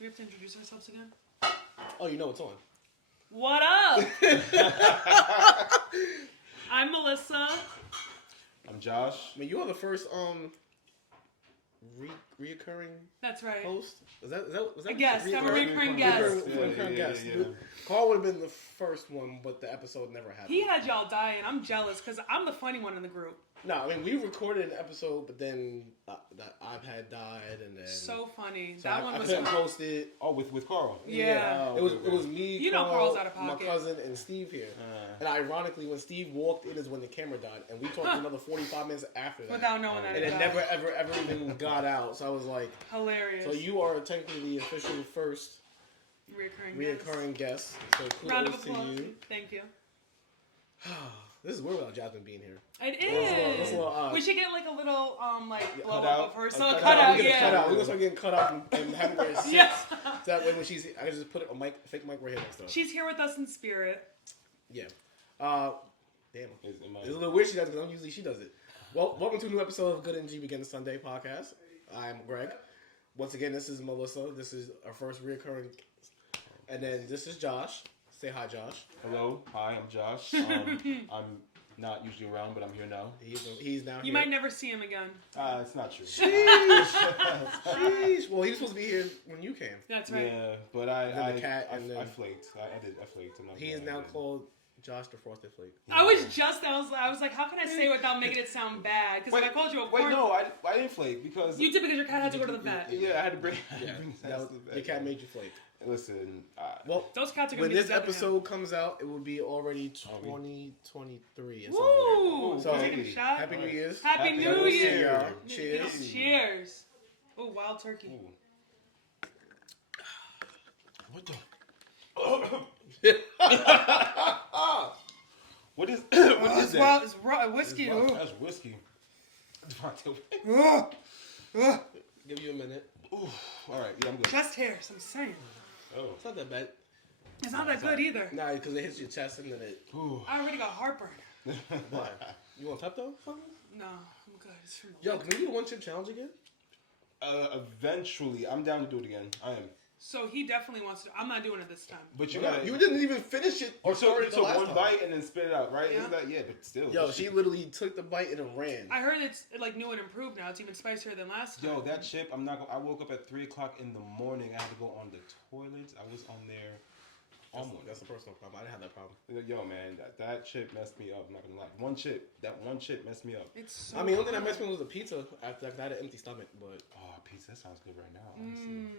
We have to introduce ourselves again. Oh, you know it's on. What up? I'm Melissa. I'm Josh. I mean, you are the first reoccurring That's right. host. Was that A guest. I'm a recurring guest. Recurring guest. Yeah. Carl would have been the first one, but the episode never happened. He had y'all dying. I'm jealous because I'm the funny one in the group. No, I mean we recorded an episode, but then the iPad died, and then So funny. so That one was couldn't fun. post it. Oh, with Carl. Yeah. Oh, It was me, You know Carl's out of my pocket. cousin, and Steve here. And ironically, when Steve walked in is when the camera died, and we talked another 45 minutes after that. Without knowing that. And it it died. never, ever even got out. So I was like, Hilarious. so you are technically the official first Reoccurring guest. guest. So Round of kudos to applause. you. Thank you. This is weird without Jasmine being here. It It's is. a little odd. We should get like a little blow cut up out. of her. A So a cut cut out. out, We're gonna yeah. cut out. We're gonna start getting cut out and having her sit. Yes. So that way when she's, I can just put a fake mic right here next to her. She's here with us in spirit. Yeah. Damn. Am I- It's a little weird she does because usually she does it. Well, welcome to a new episode of Good Energy Begins Sunday podcast. I'm Greg. Once again, this is Melissa. This is our first reoccurring. And then this is Josh. Say hi, Josh. Hello. Hi, I'm Josh. I'm not usually around, but I'm here now. He's now here. You might never see him again. It's not true. Sheesh. Well, he was supposed to be here when you came. That's right. Yeah, but I Then the cat, I and then- flaked. I flaked. I'm not He is gonna now lie. called Josh the Frosted Flake. I was like, how can I say it without making it sound bad? Because if I called you a Wait, corn, no, I didn't flake because you did because your cat had to go to the vet. Yeah, I had to bring. Yeah, the that was, the cat made you flake. Listen, Well, Those cats are gonna when be this the death of him. episode comes out, it will be already 2023. It's Woo! So, You taking a shot? Happy New Year's. Happy Happy New New Year! Year. Cheers. Cheers! Oh, wild turkey. ooh. What the? What is It's that? wild. It's raw whiskey. Wow, Ooh. that's whiskey. Give you a minute. Ooh, all right, yeah, I'm good. Chest hairs. I'm saying. Oh, It's not that bad. It's not that good either. Nah, because it hits your chest and then it. ooh. I already got heartburn. Why? You want Pepto? No, I'm good. It's from Yo, can we do the one chip challenge again? Eventually, I'm down to do it again. I am. So he definitely wants to. I'm not doing it this time. But you No, gotta. you didn't even finish it or so start you it the took last one time. bite and then spit it out, right? Yeah. Isn't that but still. Yo, she literally took the bite and it ran. I heard it's like new and improved now. It's even spicier than last time. Yo, that chip. I'm not. I woke up at 3:00 in the morning. I had to go on the toilet. I was on there. That's a personal problem. I didn't have that problem. Yo, man, that chip messed me up. I'm not gonna lie. That one chip messed me up. It's so. I mean, the only thing that good. messed me was the pizza after I had an empty stomach. But Oh, pizza. That sounds good right now. Honestly.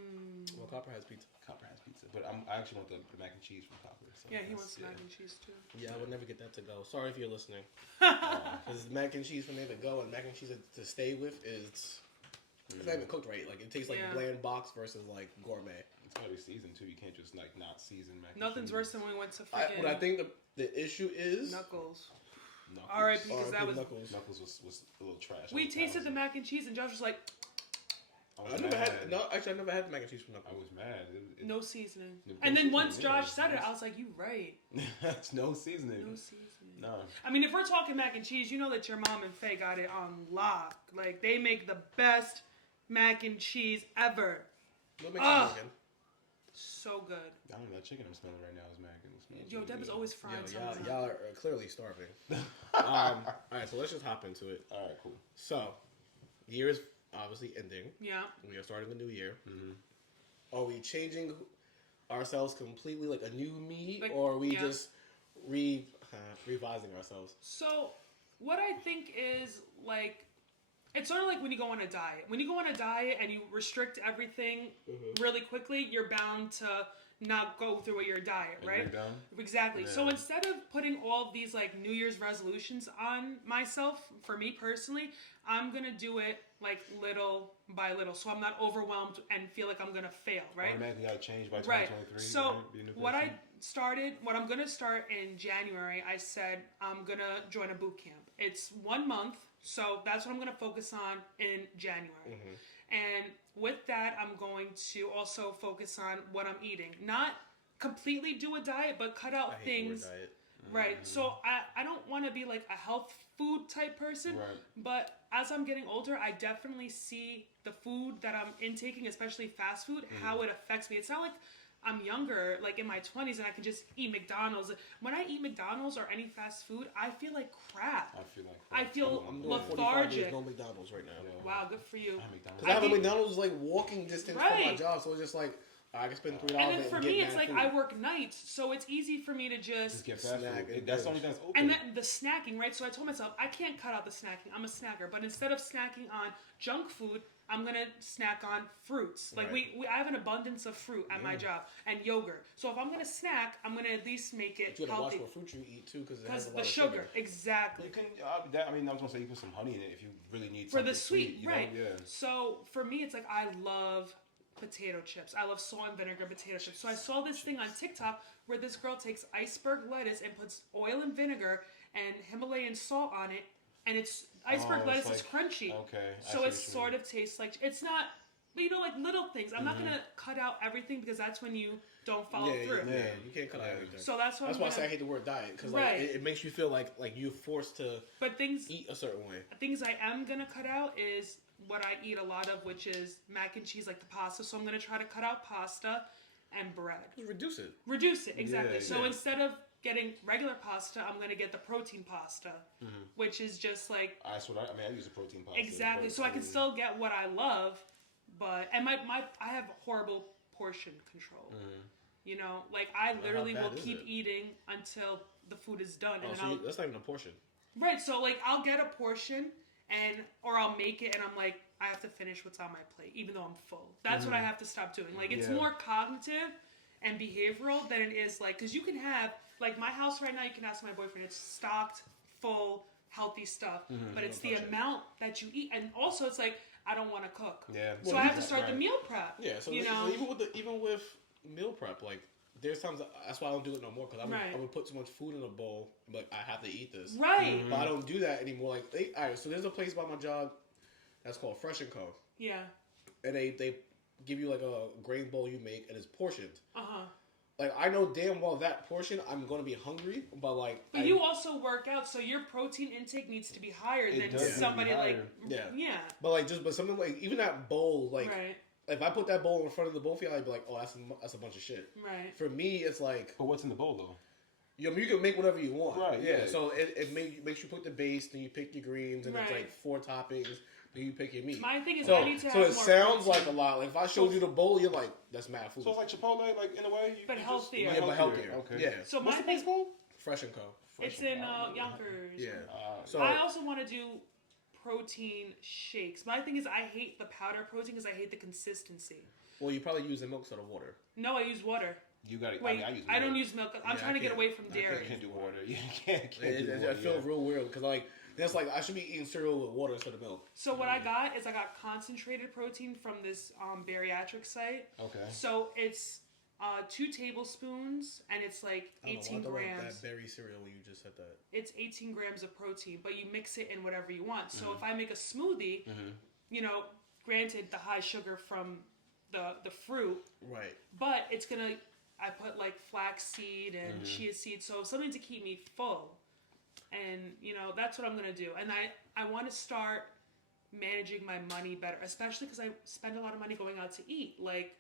well, Copper has pizza. Copper has pizza, but I actually want the mac and cheese from Copper. So Yeah, he that's- wants mac and cheese too. Yeah, I would never get that to go. Sorry if you're listening. Because mac and cheese from there to go and mac and cheese to stay with is it's not even cooked right. Like it tastes like Yeah. bland box versus like gourmet. It's gotta be seasoned too. You can't just like not season mac. and Nothing's cheese. worse than when we went to What I freaking think the issue is Knuckles. Knuckles. All right, because that R.I.P. was. Knuckles. Knuckles was a little trash. We tasted the mac and cheese, and Josh was like, I never had I never had the mac and cheese from I Knuckles. was mad. no seasoning. No And then once seasoning, yeah. Josh said it, I was like, you right. It's no seasoning. No seasoning. No. I mean, if we're talking mac and cheese, you know that your mom and Faye got it on lock. Like, they make the best mac and cheese ever. What makes Ugh. it again? So good. I don't know. That chicken I'm smelling right now is mac. It smells Yo, really Deb is good. always Yo, frying y'all, something. y'all are clearly starving. All right, so let's just hop into it. All right, cool. So, year is obviously ending. Yeah. We are starting a new year. Mm-hmm. Are we changing ourselves completely, like a new me, Like, or are we yeah. just revising ourselves? So, what I think is, like, it's sort of like when you go on a diet. When you go on a diet and you restrict everything really quickly, you're bound to not go through with your diet, And right? you're done? Exactly. Yeah. So instead of putting all of these like New Year's resolutions on myself, for me personally, I'm gonna do it like little by little, so I'm not overwhelmed and feel like I'm gonna fail, right? Automatically gotta change by Right. 2023. So right? Be a new what I person. started, what I'm gonna start in January, I said I'm gonna join a boot camp. It's 1 month, so that's what I'm gonna focus on in January. And with that, I'm going to also focus on what I'm eating. Not completely do a diet, but cut out I hate the word things. diet. Right. So I don't want to be like a health food type person, Right. but as I'm getting older, I definitely see the food that I'm intaking, especially fast food, how it affects me. It's not like I'm younger, like in my 20s, and I can just eat McDonald's. When I eat McDonald's or any fast food, I feel like crap. I feel like I feel I'm doing 45 days lethargic. no McDonald's right now. Yeah. Wow, good for you. I McDonald's. Because I have a think- McDonald's like walking distance from my Right. job, so it's just like I can spend $3 And then for get me, it's mad like food. I work nights, so it's easy for me to Just get fast Snack food. and That's the binge. only thing that's open. And then the snacking, right? So I told myself I can't cut out the snacking. I'm a snacker, but instead of snacking on junk food, I'm gonna snack on fruits. Like Right. I have an abundance of fruit at my job and yogurt. So if I'm gonna snack, I'm gonna at least make it You gotta watch healthy what fruit you eat too, because it because has a lot the of sugar, exactly. you can. I mean, I was gonna say you put some honey in it if you really need For the something sweet, you know? right? Yeah. So for me, it's like I love potato chips. I love salt and vinegar potato chips. So I saw this thing on TikTok where this girl takes iceberg lettuce and puts oil and vinegar and Himalayan salt on it, and it's iceberg Oh, lettuce it's is crunchy. Okay. I see So what it you sort mean. of tastes like it's not. You know, like little things. I'm not gonna cut out everything because that's when you don't follow yeah, through. yeah, you can't cut out everything. So that's what That's I'm why I gonna, say I hate the word diet, because Right. like it makes you feel like you're forced to But things eat a certain way. I am gonna cut out is what I eat a lot of, which is mac and cheese, like the pasta. So I'm gonna try to cut out pasta and bread. Just reduce it. Reduce it, exactly. Yeah, so yeah. instead of getting regular pasta, I'm gonna get the protein pasta, which is just like That's what I use a protein pasta. exactly. but, So I can mean, still get what I love, but and my I have horrible portion control. You know, like I literally bad will is keep it? eating until the food is done, Oh, and so then that's not even a portion. right. So like I'll get a portion, and or I'll make it, and I'm like I have to finish what's on my plate, even though I'm full. That's what I have to stop doing. Like it's Yeah. more cognitive and behavioral than it is like because you can have like my house right now. You can ask my boyfriend. It's stocked, full, healthy stuff, but it's the touch it. amount that you eat, and also it's like I don't want to cook. Yeah. So Well, I have to Right, start the right. meal prep. Yeah, so, you so know, even with meal prep, like there's times that's why I don't do it no more, because Right. I would put so much food in a bowl, but I have to eat this. right? But I don't do that anymore. Like, all right, so there's a place by my job that's called Fresh and Co, Yeah. and they give you like a grain bowl you make, and it's portioned. Uh huh. Like I know damn well that portion I'm gonna be hungry, but like But you also work out, so your protein intake needs to be higher It than does need to be somebody like higher. Yeah. but something like even that bowl, like right, if I put that bowl in front of the both of you, I'd be like, oh, that's a bunch of shit. right. For me, it's like But what's in the bowl though? you can make whatever you want. Right, Yeah. yeah. So it makes you put the base, then you pick your greens, and it's Right. like 4 toppings. Then you pick your meat. My thing is So I need to so have it more sounds protein. like a lot. Like if I showed you the bowl, you're like, that's mad food. So it's like Chipotle, like in a way. But healthier. yeah, but healthier. Okay. Yeah. So What's my the place thing, called? Fresh and Co. it's in Yonkers. Yeah. So I also want to do protein shakes. My thing is I hate the powder protein because I hate the consistency. well, you probably use the milk instead of water. No, I use water. You got it. Wait, I use. I don't water. use milk. I'm Yeah, trying to I get can't- away from I dairy. You can't do water. You can't do It water. feels real weird because like that's like I should be eating cereal with water instead of milk. So what I got is I got concentrated protein from this bariatric site. Okay. So it's 2 tablespoons and it's like I don't know, 18 I thought grams. that berry cereal when you just said that. It's 18 grams of protein, but you mix it in whatever you want. So if I make a smoothie, you know, granted the high sugar from the fruit, Right. but it's gonna. I put like flaxseed and chia seeds, so something to keep me full. And you know that's what I'm gonna do. And I want to start managing my money better, especially because I spend a lot of money going out to eat. Like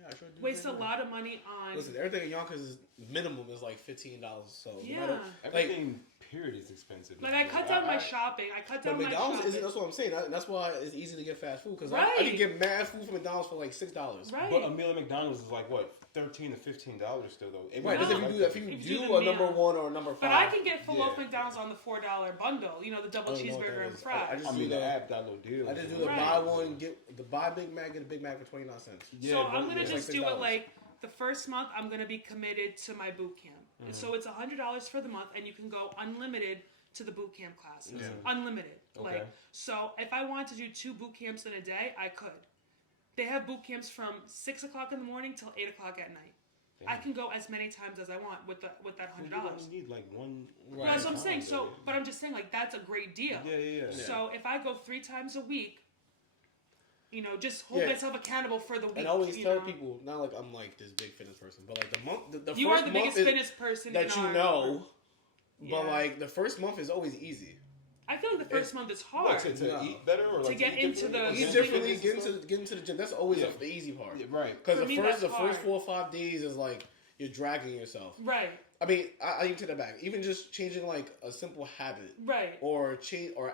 Yeah, I sure do. waste a that. lot of money on. Listen, everything in Yonkers is minimum is like $15. So no Yeah. matter, Everything period is expensive. Like now. I cut down my shopping. I cut but down my McDonald's shopping. isn't. That's what I'm saying. That's why it's easy to get fast food because I Right. can get mad food from McDonald's for like $6. Right. But a meal at McDonald's is like what, $13 to $15 still though. Right. That's if you No. do that. If you If you do do a the number meal. 1 or a number 5. But I can get full Yeah. loaf McDonald's on the $4 bundle. You know, the double I don't know what cheeseburger that and is. fries. I just I do mean, the the app got little deals. I just do the Right. buy one buy Big Mac, get a Big Mac for 29 cents. Yeah, So but- I'm gonna yeah. just Like do it $6. like the first month. I'm gonna be committed to my boot camp. Mm-hmm. So it's $100 for the month, and you can go unlimited to the boot camp classes. Yeah. Unlimited. Okay. Like so, if I wanted to do 2 boot camps in a day, I could. They have boot camps from 6 o'clock in the morning till 8 o'clock at night. I can go as many times as I want with that You $100. only need like one. Right. That's what I'm time, saying. So, though. but I'm just saying, like that's a great deal. Yeah. So if I go 3 times a week, you know, just hold Yeah. myself accountable for the week. And I always you tell know. people, not like I'm like this big fitness person, but like the month, the You first are the month biggest is- fitness person that in you our know But like the first month is always easy. I feel like the first month is hard. What, to eat better or like get eat into differently? the- Eat differently, get into the gym. That's always Yeah. the easy part. Yeah, right. Because For me, the that's first hard. 4 or 5 days is like you're dragging yourself. Right. I mean, I even take that back. Even just changing like a simple habit, Right. or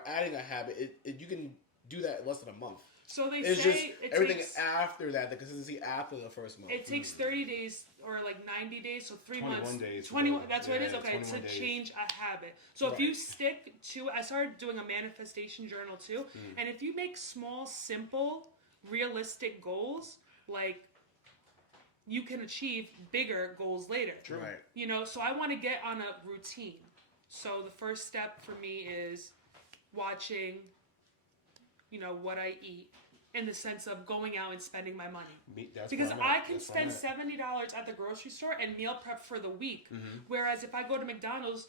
adding a habit, you can do that in less than a month. So they It's say just it everything takes, after that, the consistency after the first month. it takes 30 days or like 90 days, so 3 21 months. days. 21. That's what it is. Yeah, Okay, to 21 days. change a habit. So if Right. you stick to, I started doing a manifestation journal too, Mm. and if you make small, simple, realistic goals, like you can achieve bigger goals later. True. Right. You know, so I want to get on a routine. So the first step for me is watching, you know, what I eat in the sense of going out and spending my money. That's Because where I'm I at. can That's where I'm spend at. $70 at the grocery store and meal prep for the week. Mm-hmm. Whereas if I go to McDonald's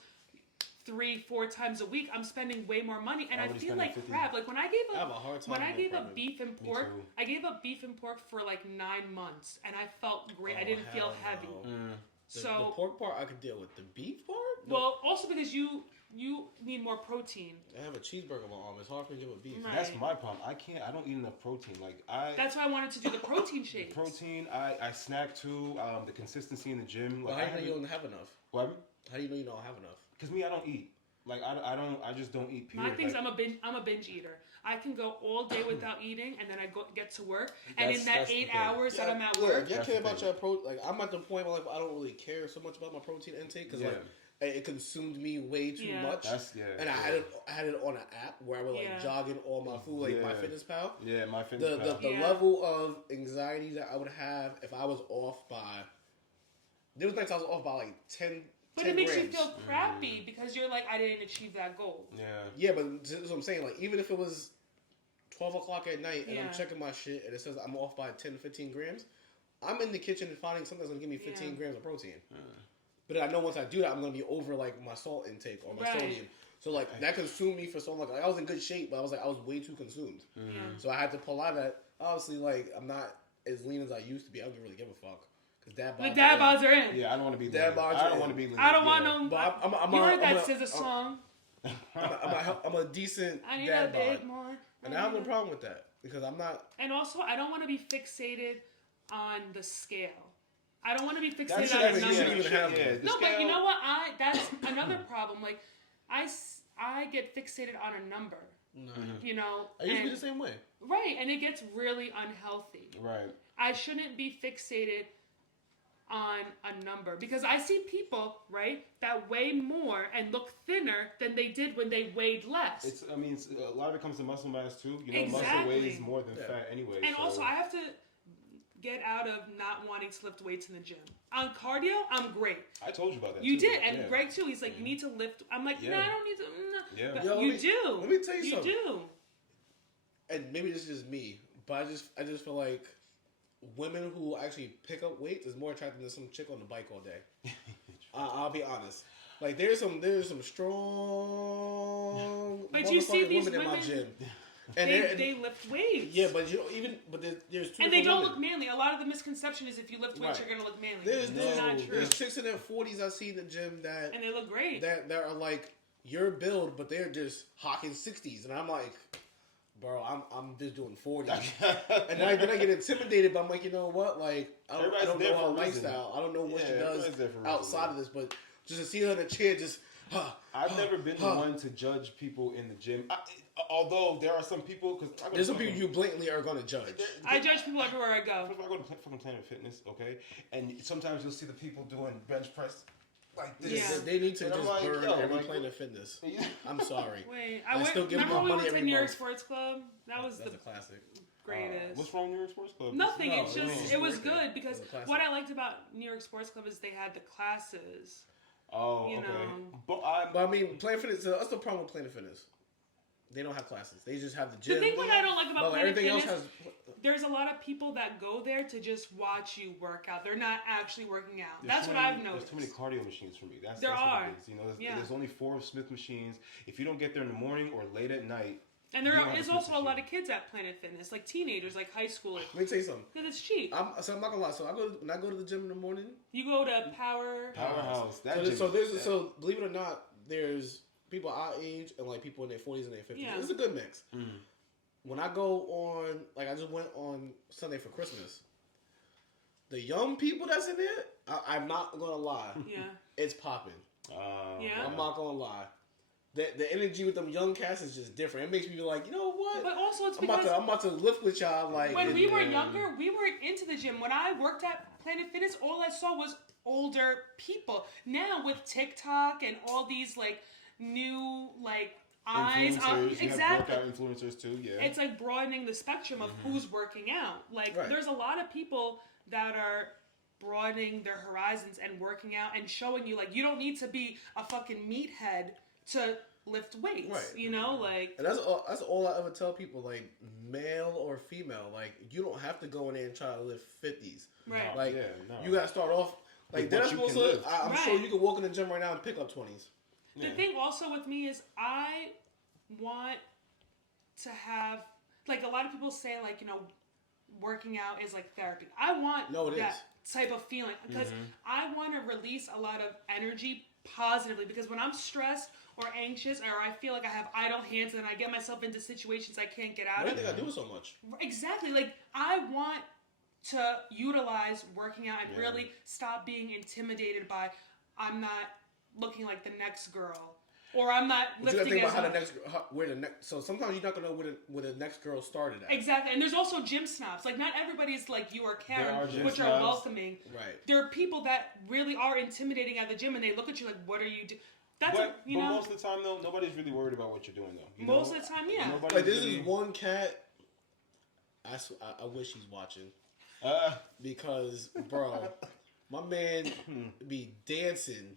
3-4 times a week, I'm spending way more money, and I Already feel spending like 50. crap. Like when I I have a hard time. when I gave meal up prepping. beef and Me pork, too. I gave up beef and pork for like 9 months, and I felt great. I Oh, didn't feel hell heavy. no. The So pork part I could deal with. The beef part? No. well, also because you need more protein. I have a cheeseburger on my arm. It's hard for me to deal with beef. Right. That's my problem. I don't eat enough protein. Like That's why I wanted to do the protein shakes. protein. I snack too. The consistency in the gym. But Like how do you know you don't have enough? What? How do you know you don't have enough? Because me, I don't eat. Like I just don't eat. My Period. thing's Like, I'm a binge eater. I can go all day without eating, and then I get to work, and in that That's the 8 thing. hours that I'm at Yeah, work, if you That's care the about thing. your like I'm at the point where like I don't really care so much about my protein intake because like it consumed me way too Yeah. much. That's And I had it on an app where I would like Yeah. jog in all my food, like Yeah. MyFitnessPal. Yeah, my fitness. The Yeah. level of anxiety that I would have if I was off by there was nights I was off by like 10 but 10 it makes grams. you feel crappy because you're like, I didn't achieve that goal. Yeah. Yeah, but that's what I'm saying. Like, even if it was 12 o'clock at night and Yeah. I'm checking my shit and it says I'm off by 10 to 15 grams, I'm in the kitchen and finding something that's going to give me 15 Yeah. grams of protein. But I know once I do that, I'm going to be over, like, my salt intake or my Right. sodium. So, like, that consumed me for so long. Like, I was in good shape, but I was way too consumed. Yeah. So I had to pull out of that. Obviously, like, I'm not as lean as I used to be. I don't really give a fuck. Because The dad bods are in. Yeah, I don't want to be. That lean. bods I are don't in. want to be. lean. I don't want Yeah. no. But I'm you heard I'm that a- SZA song? I'm a decent I need dad a big bod. more. And I have no problem with that. Because I'm not... And also, I don't want to be fixated on the scale. I don't want to be That fixated should on even- the you should number. even have yeah, one. the No, but you scale- know what? That's another problem. Like, I get fixated on a number. No. You know, I used to be and- the same way. right, and it gets really unhealthy. Right. I shouldn't be fixated on a number because I see people, right, that weigh more and look thinner than they did when they weighed less. I mean, a lot of it comes to muscle mass too. You know, Exactly. muscle weighs more than Yeah. fat anyway. and so. also, I have to get out of not wanting to lift weights in the gym. On cardio, I'm great. I told you about that. You too. did, and Yeah. Greg too. He's like, you need to lift. I'm like, Yeah. no, I don't need to. No. Yeah. But Yo, you let me- do. let me tell you You something. do. And maybe this is just me, but I just feel like women who actually pick up weights is more attractive than some chick on the bike all day. I'll be honest. Like there's some strong But you see motherfucking these women in my women, gym, and they're- They lift weights. yeah, but you know, there's two And they different don't look women. manly. A lot of the misconception is if you lift weights, Right. you're gonna look manly. There's It's not true. there's chicks in their 40s I see in the gym that And they look great. that are like your build, but they're just hawking 60s, and I'm like, bro, I'm just doing 40s. And then I get intimidated, but I'm like, you know what? Like, I don't Everybody's there know for her a reason. lifestyle. I don't know what she Yeah, does everybody's there for a outside reason. of this, but just to see her in a chair, just, I've never been the one to judge people in the gym. Although there are some people, because there's some people you blatantly are going to judge. I judge people everywhere I go. First of all, I go to fucking Planet Fitness, okay, and sometimes you'll see the people doing bench press like this. Yeah. They need to And I'm just like, burn yo, every like, Planet Fitness. I'm sorry. Wait, I still give remember them when we money went to every New York month. Sports Club? That was That's the a classic. greatest. What's wrong with New York Sports Club? Nothing. No, It's it was just just it was worth it. good It because was a classic. what I liked about New York Sports Club is they had the classes. Oh, You okay. know. But I'm. But I mean, Planet Fitness, that's the problem with Planet Fitness. They don't have classes. They just have the gym. The thing what I don't like but about like, Planet everything Fitness, else has. there's a lot of people that go there to just watch you work out. They're not actually working out. There's That's too what many- I've noticed. There's too many cardio machines for me. That's There what are. it is. You know, Yeah. there's only 4 Smith machines. If you don't get there in the morning or late at night, And You there don't have is a also a machine. lot of kids at Planet Fitness, like teenagers, like high schoolers, Let me tell you something. because it's cheap. I'm not gonna lie. So when I go to the gym in the morning. You go to Power. powerhouse. That So, gym so is- there's so believe it or not, there's people our age and like people in their 40s and their 50s. Yeah. It's a good mix. Mm. When I go on, like I just went on Sunday for Christmas. The young people that's in there, I'm not gonna lie, Yeah. it's popping. Yeah. I'm not gonna lie. The energy with them young cats is just different. It makes me be like, you know what? But also it's I'm because about to lift with y'all. Like when we were and- younger, we weren't into the gym. When I worked at Planet Fitness, all I saw was older people. Now with TikTok and all these like new like eyes on Influencers, you exactly. have workout influencers too, yeah. It's like broadening the spectrum of who's working out. Like Right. there's a lot of people that are broadening their horizons and working out and showing you like you don't need to be a fucking meathead to lift weights. Right. You know, like And that's all I ever tell people, like male or female, like you don't have to go in there and try to lift 50s. right. Like Yeah, no. you gotta start off like With they're what not you supposed can to. lift. I'm Right. sure you can walk in the gym right now and pick up 20s. The thing also with me is I want to have like a lot of people say like, you know, working out is like therapy. I want No, it that is. type of feeling because I want to release a lot of energy positively because when I'm stressed or anxious or I feel like I have idle hands and I get myself into situations I can't get out Why of. do you think I do it so much? Exactly. Like I want to utilize working out and Yeah. really stop being intimidated by I'm not looking like the next girl or I'm not But you gotta lifting think as about much. where the next. So sometimes you're not gonna know where the next girl started at. Exactly, and there's also gym snobs. Like not everybody's like you or There are Karen, gym which are snobs. welcoming. Right. There are people that really are intimidating at the gym, and they look at you like, "What are you doing?" That's But you know, most of the time though, nobody's really worried about what you're doing though. You most know? of the time, yeah. Nobody's Like this really, is one cat. I wish he's watching because, bro, my man be dancing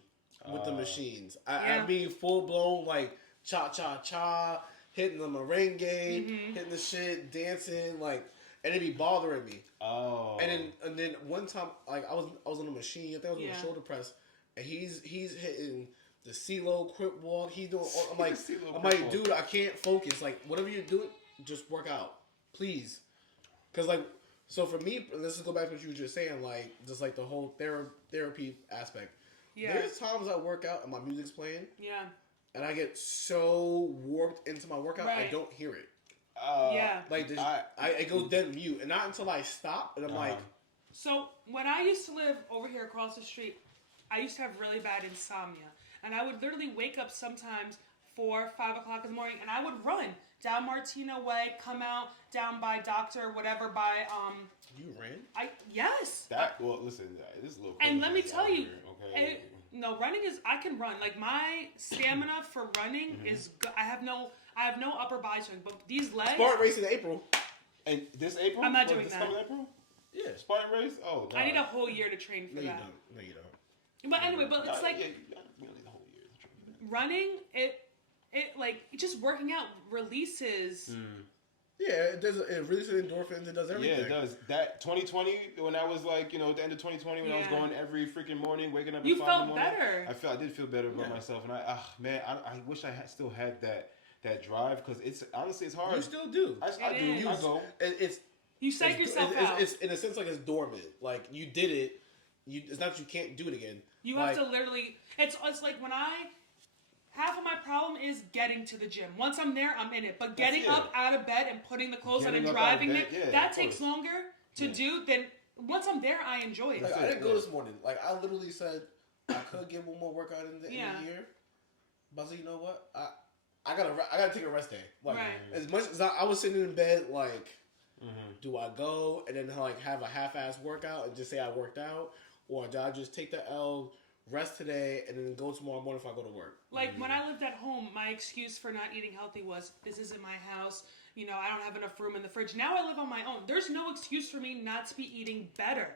with the machines. I Yeah. mean, full blown like cha cha cha, hitting the merengue, Mm-hmm. hitting the shit, dancing like, and it be bothering me. oh. And then one time, like I was on the machine. I think I was on Yeah. the shoulder press, and he's hitting the CeeLo Crip Walk. He's doing. I'm like, CeeLo I'm Crip like, Walk. dude, I can't focus. Like, whatever you're doing, just work out, please. Cause like, so for me, let's just go back to what you were just saying. Like, just like the whole therapy aspect. Yeah, There's times I work out and my music's playing, yeah, and I get so warped into my workout, I Right. don't hear it. yeah. Like, it goes dead mute, and not until I stop, and I'm like. So when I used to live over here across the street, I used to have really bad insomnia, and I would literally wake up sometimes 4, 5 o'clock in the morning, and I would run down Martina Way, come out down by Doctor whatever by You ran? yes. Listen, this is a little. And crazy let me out tell you, here, okay. no, running is I can run. Like my stamina for running is good. I have no upper body strength, but these legs. Spartan race in April. And this April, I'm not What, doing this that. coming April, Yeah. Spartan race. Oh, I need a God. whole year to train for No, you that. don't. No, you don't. But anyway, but it's No, like yeah, you don't need the whole year to train for that. running. It like just working out releases. Yeah, it releases endorphins. It does Yeah, everything. it does. That 2020, when I was like, at the end of 2020, when I was Yeah. going every freaking morning, waking up You at 5 felt in the morning, better. I did feel better about Yeah. myself, and I wish I still had that drive because it's honestly it's hard. You still do. I It do. is. I go. It's You psych yourself out. It's in a sense like it's dormant. Like you did it. It's not that you can't do it again. You Like, have to literally. It's like when half of my problem is getting to the gym. Once I'm there, I'm in it. But getting it. up out of bed and putting the clothes on Getting and up out of driving bed, there, yeah, that of takes course. longer to Yeah. do than once I'm there. I enjoy it. Like, That's I it, didn't go yeah. this morning. Like I literally said I could get one more workout in the Yeah. year. But I said, you know what? I gotta take a rest day. Like Right. as much as I was sitting in bed, like, do I go and then like have a half-ass workout and just say I worked out, or do I just take the L, rest today, and then go tomorrow morning if I go to work? Like when I lived at home, my excuse for not eating healthy was this isn't my house. You know, I don't have enough room in the fridge. Now I live on my own. There's no excuse for me not to be eating better.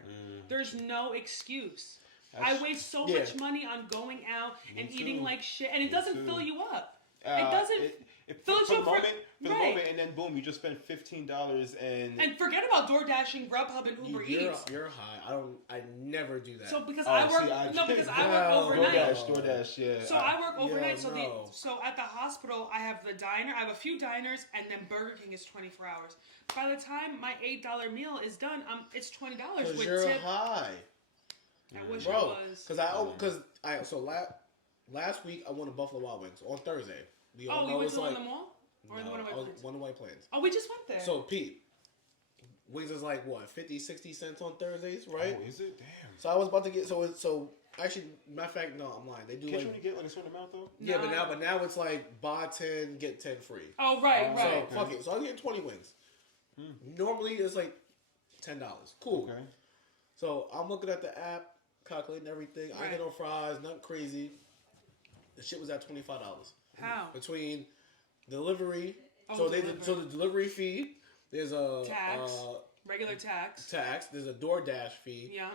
There's no excuse. I waste so Yeah. much money on going out and too. eating like shit, and it doesn't too. fill you up. It doesn't for fills the you for- moment, the right. moment, and then boom, you just spent $15 and forget about DoorDash and Grubhub and Uber Eats. You're high. I never do that. So because Oh, I work, see, I- because I No, work overnight. DoorDash, yeah. So I work overnight. Yeah, no. So at the hospital, I have the diner. I have a few diners, and then Burger King is 24 hours. By the time my $8 meal is done, it's $20 Because with you're tip. high, I wish bro. I was. Because last week I went to Buffalo Wild Wings on Thursday. We all Oh, know you went it's to one like in the mall? Or the no, one in White I was Plains? one of White Plains. Oh, we just went there. So Pete, wings is like what 50, 60 cents on Thursdays, right? Oh, is it? Damn. So I was about to get so actually, matter of fact, no, I'm lying. They do Can't you like only get like a certain amount though? yeah, No. but now it's like buy 10 get 10 free. Oh, right, Oh, So right. fuck it. So I'm getting 20 wings. Normally it's like $10. Cool. Okay. So I'm looking at the app, calculating everything. I Right. get no fries, nothing crazy. The shit was at $25 How? between delivery. Oh, So delivery. so the delivery fee. There's a Tax. Regular tax. tax. There's a DoorDash fee. Yeah.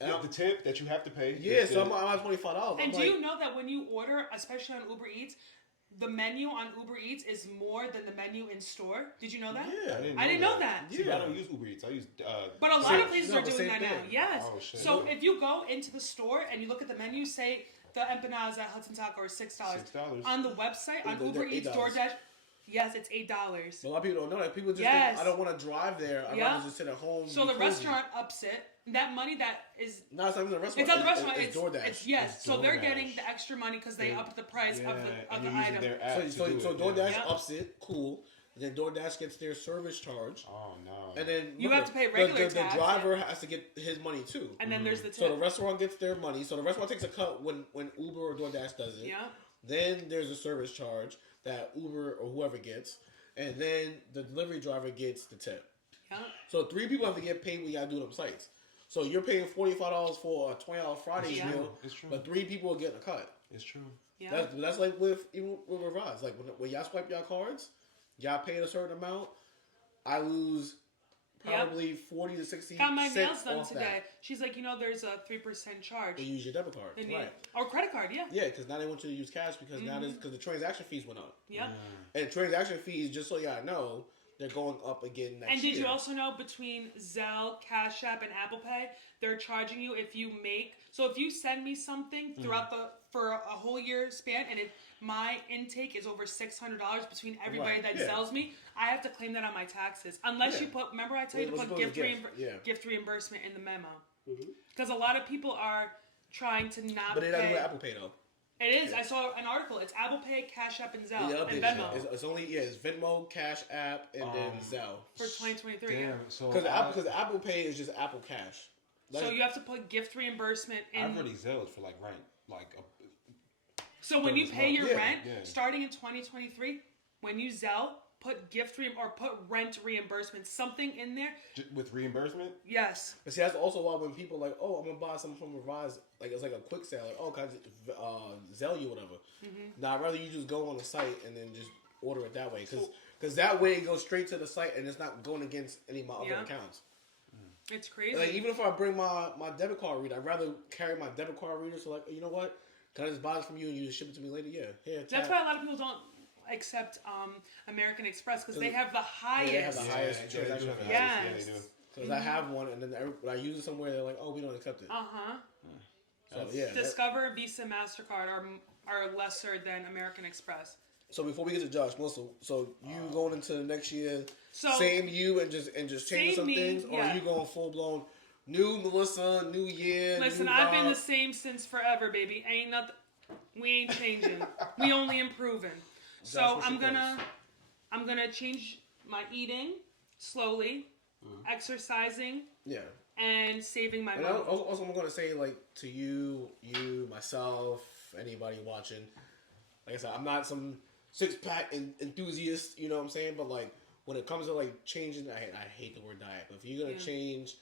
And Yeah, the tip that you have to pay. yeah, so I'm at $25. And I'm do like, you know that when you order, especially on Uber Eats, the menu on Uber Eats is more than the menu in store? Did you know that? yeah, I didn't know that. See, but Yeah. I don't use Uber Eats. I use. But a lot Same- of places no, are the doing same that now. thing. Yes. Oh, shit. So if you go into the store and you look at the menu, say the empanadas at Hudson Taco are $6. $6. On the website, on They're Uber Eats, $8. DoorDash, yes, it's $8. A lot of people don't know that. People just Yes. think I don't want to drive there. I'd Yeah. rather just sit at home. So be the cozy. restaurant ups it. That money that is No, it's not even the restaurant. it's at the restaurant. It's DoorDash. Yes. It's so they're DoorDash. getting the extra money because they upped the price of and the you're using item. their app to So do it, DoorDash Yeah. ups it. Cool. Then DoorDash gets their service charge. Oh no. And then You have to pay the- regular the tax. driver has to get his money too. And then there's the tip. So the restaurant gets their money. So the restaurant takes a cut when Uber or DoorDash does it. Yeah. Then there's a service charge that Uber or whoever gets, and then the delivery driver gets the tip. Yeah. So 3 people have to get paid when you gotta do them sites. So you're paying $45 for a $20 Friday Yeah. meal, It's true. but 3 people are getting a cut. It's true. Yeah. That's like with even with rides. Like when y'all swipe y'all cards, y'all pay a certain amount. I lose probably 40 to 60 Got my cents nails done off today. that. She's like, there's a 3% charge. They use your debit card, They need- right? Or credit card, yeah. Yeah, because now they want you to use cash because now Mm-hmm. because the transaction fees went up, Yep. and transaction fees, just so y'all know, they're going up again next And year. did you also know between Zelle, Cash App, and Apple Pay, they're charging you if you make. So if you send me something throughout for a whole year span, and if my intake is over $600 between everybody Right, that yeah. sells me, I have to claim that on my taxes. Unless you Yeah. put. Remember, I told you to What's put supposed gift, to gift, yeah. gift reimbursement in the memo Mhm. because a lot of people are trying to not But they're not pay. doing Apple Pay though. It is. I saw an article. It's Apple Pay, Cash App, and Zelle, The and update, Venmo it's only it's Venmo, Cash App, and then Zelle. for 2023. Damn. So Because Apple Pay is just Apple Cash. So you have to put gift reimbursement in. I've already Zelled for like rent, like So when you this pay month. your Yeah, rent, yeah. starting in 2023, when you Zelle, put or put rent reimbursement, something in there. with reimbursement. Yes. But see, that's also why when people like, oh, I'm gonna buy something from Rise, like it's like a quick sale, like, oh, can I just, Zelle you whatever. Nah, I'd rather you just go on the site and then just order it that way, because that way it goes straight to the site and it's not going against any of my other Yeah. accounts. It's crazy. Like even if I bring my debit card reader, I'd rather carry my debit card reader. So like, you know what? Can I just buy this from you and you just ship it to me later? Yeah, here. That's tap. why a lot of people don't accept American Express because they have the highest. they have the highest Yeah, they do transaction have the fees. Yes. highest. Yeah, they do. Because I have one, and then when I use it somewhere, they're like, "Oh, we don't accept it." Uh-huh. So yeah. Discover, Visa, MasterCard are lesser than American Express. So before we get to Josh, Melissa, so you going into the next year, So same you and just changing Same some me, things, or yeah. are you going full blown new Melissa, new year? listen, new I've been vibe? the same since forever, baby. Ain't nothing. We ain't changing. We only improving. So Josh, what's I'm your gonna change my eating slowly, exercising, Yeah. and saving my And money. also, I'm going to say, like, to you, myself, anybody watching, like I said, I'm not some six-pack enthusiast, you know what I'm saying? But, like, when it comes to, like, changing, I hate the word diet, but if you're going to change,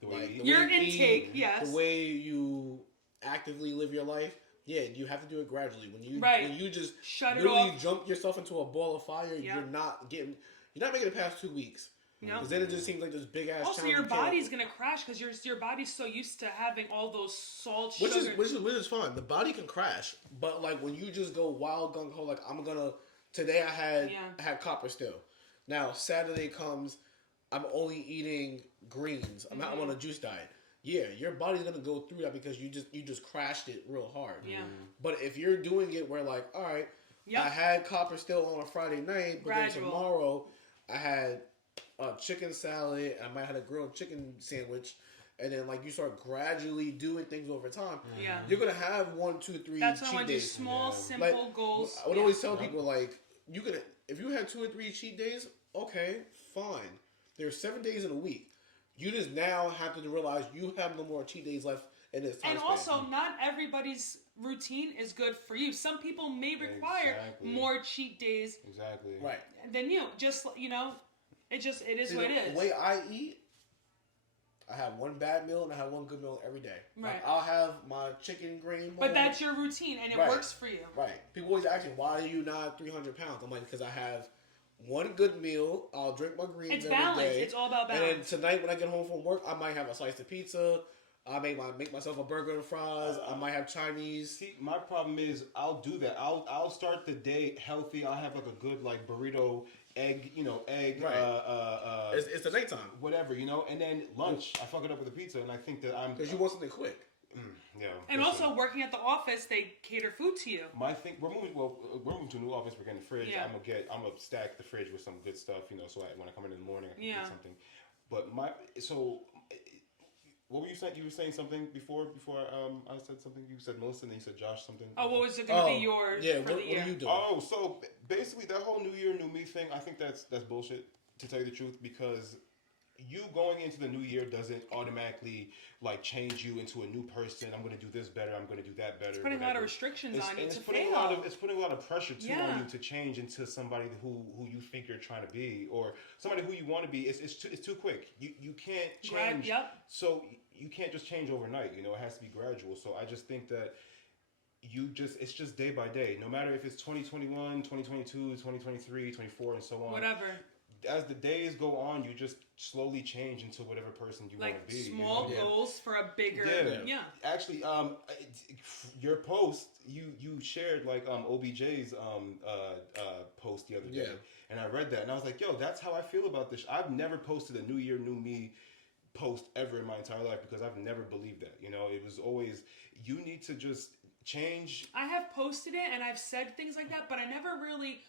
The way like, you the eat. Your way you intake, eat, yes. the way you actively live your life, yeah, you have to do it gradually. When you Right. when you just Shut it literally off. jump yourself into a ball of fire, Yeah. you're not making it past 2 weeks. No. Because then it just seems like this big ass. Also, challenge your you can't- body's gonna crash because your body's so used to having all those salt, Which sugar. is fine. The body can crash, but like when you just go wild gung ho, like I'm gonna. Today I had copper still. Now Saturday comes, I'm only eating greens. I'm Mm-hmm. on a juice diet. Yeah, your body's gonna go through that because you just crashed it real hard. Yeah. But if you're doing it where like, all right, Yep. I had copper still on a Friday night, but Gradual. then tomorrow I had a chicken salad. I might have had a grilled chicken sandwich. and then like you start gradually doing things over time, Yeah. you're gonna have 1, 2, 3 That's what I cheat want to do. days. Small, Yeah. simple Like, goals. I would Yeah. always tell people like you could if you had 2 or 3 cheat days, okay, fine. There's 7 days in a week. You just now have to realize you have no more cheat days left in this time And span. also, not everybody's routine is good for you. Some people may require Exactly. more cheat days Exactly. right. than you. Just, you know, it is See, what it the is. way I eat, I have one bad meal and I have one good meal every day. Like, Right. I'll have my chicken grain bowl. But that's your routine, and it Right. works for you. Right. People always ask me, why are you not 300 pounds? I'm like, because I have one good meal. I'll drink my greens It's every balance. day. It's all about And then balance. tonight when I get home from work, I might have a slice of pizza. I make myself a burger and fries. I might have Chinese. See, my problem is I'll do that. I'll start the day healthy. I'll have like a good like burrito, egg, Right. It's the nighttime. whatever, and then lunch I fuck it up with a pizza, and I think that I'm Because you want something quick. yeah. And listen, also, working at the office, they cater food to you. my thing we're moving to a new office. We're getting a fridge. Yeah. I'm gonna stack the fridge with some good stuff, so when I come in the morning I can Yeah. eat something. But what were you saying? You were saying something before I said something. You said Melissa, and then you said Josh something. Oh, what was it going to be yours yeah. for What the year? are you doing? Oh, so basically that whole New Year, New Me thing, I think that's bullshit, to tell you the truth, because you going into the new year doesn't automatically like change you into a new person. I'm going to do this better. I'm going to do that better. It's putting a lot of whatever. restrictions It's, on you and to it's putting fail. it's putting a lot of pressure too Yeah. on you to change into somebody who you think you're trying to be, or somebody who you want to be. It's too quick. You can't change. Yep. So you can't just change overnight. It has to be gradual. So I just think that it's just day by day. No matter if it's 2021, 2022, 2023, 24, and so on. Whatever. As the days go on, you just slowly change into whatever person you want Like to be. small Yeah. goals for a bigger. Yeah. Yeah. Actually, your post you shared like OBJ's post the other day, Yeah. and I read that and I was like, yo, that's how I feel about this. I've never posted a New Year, New Me post ever in my entire life because I've never believed that. It was always you need to just change. I have posted it and I've said things like that, but I never really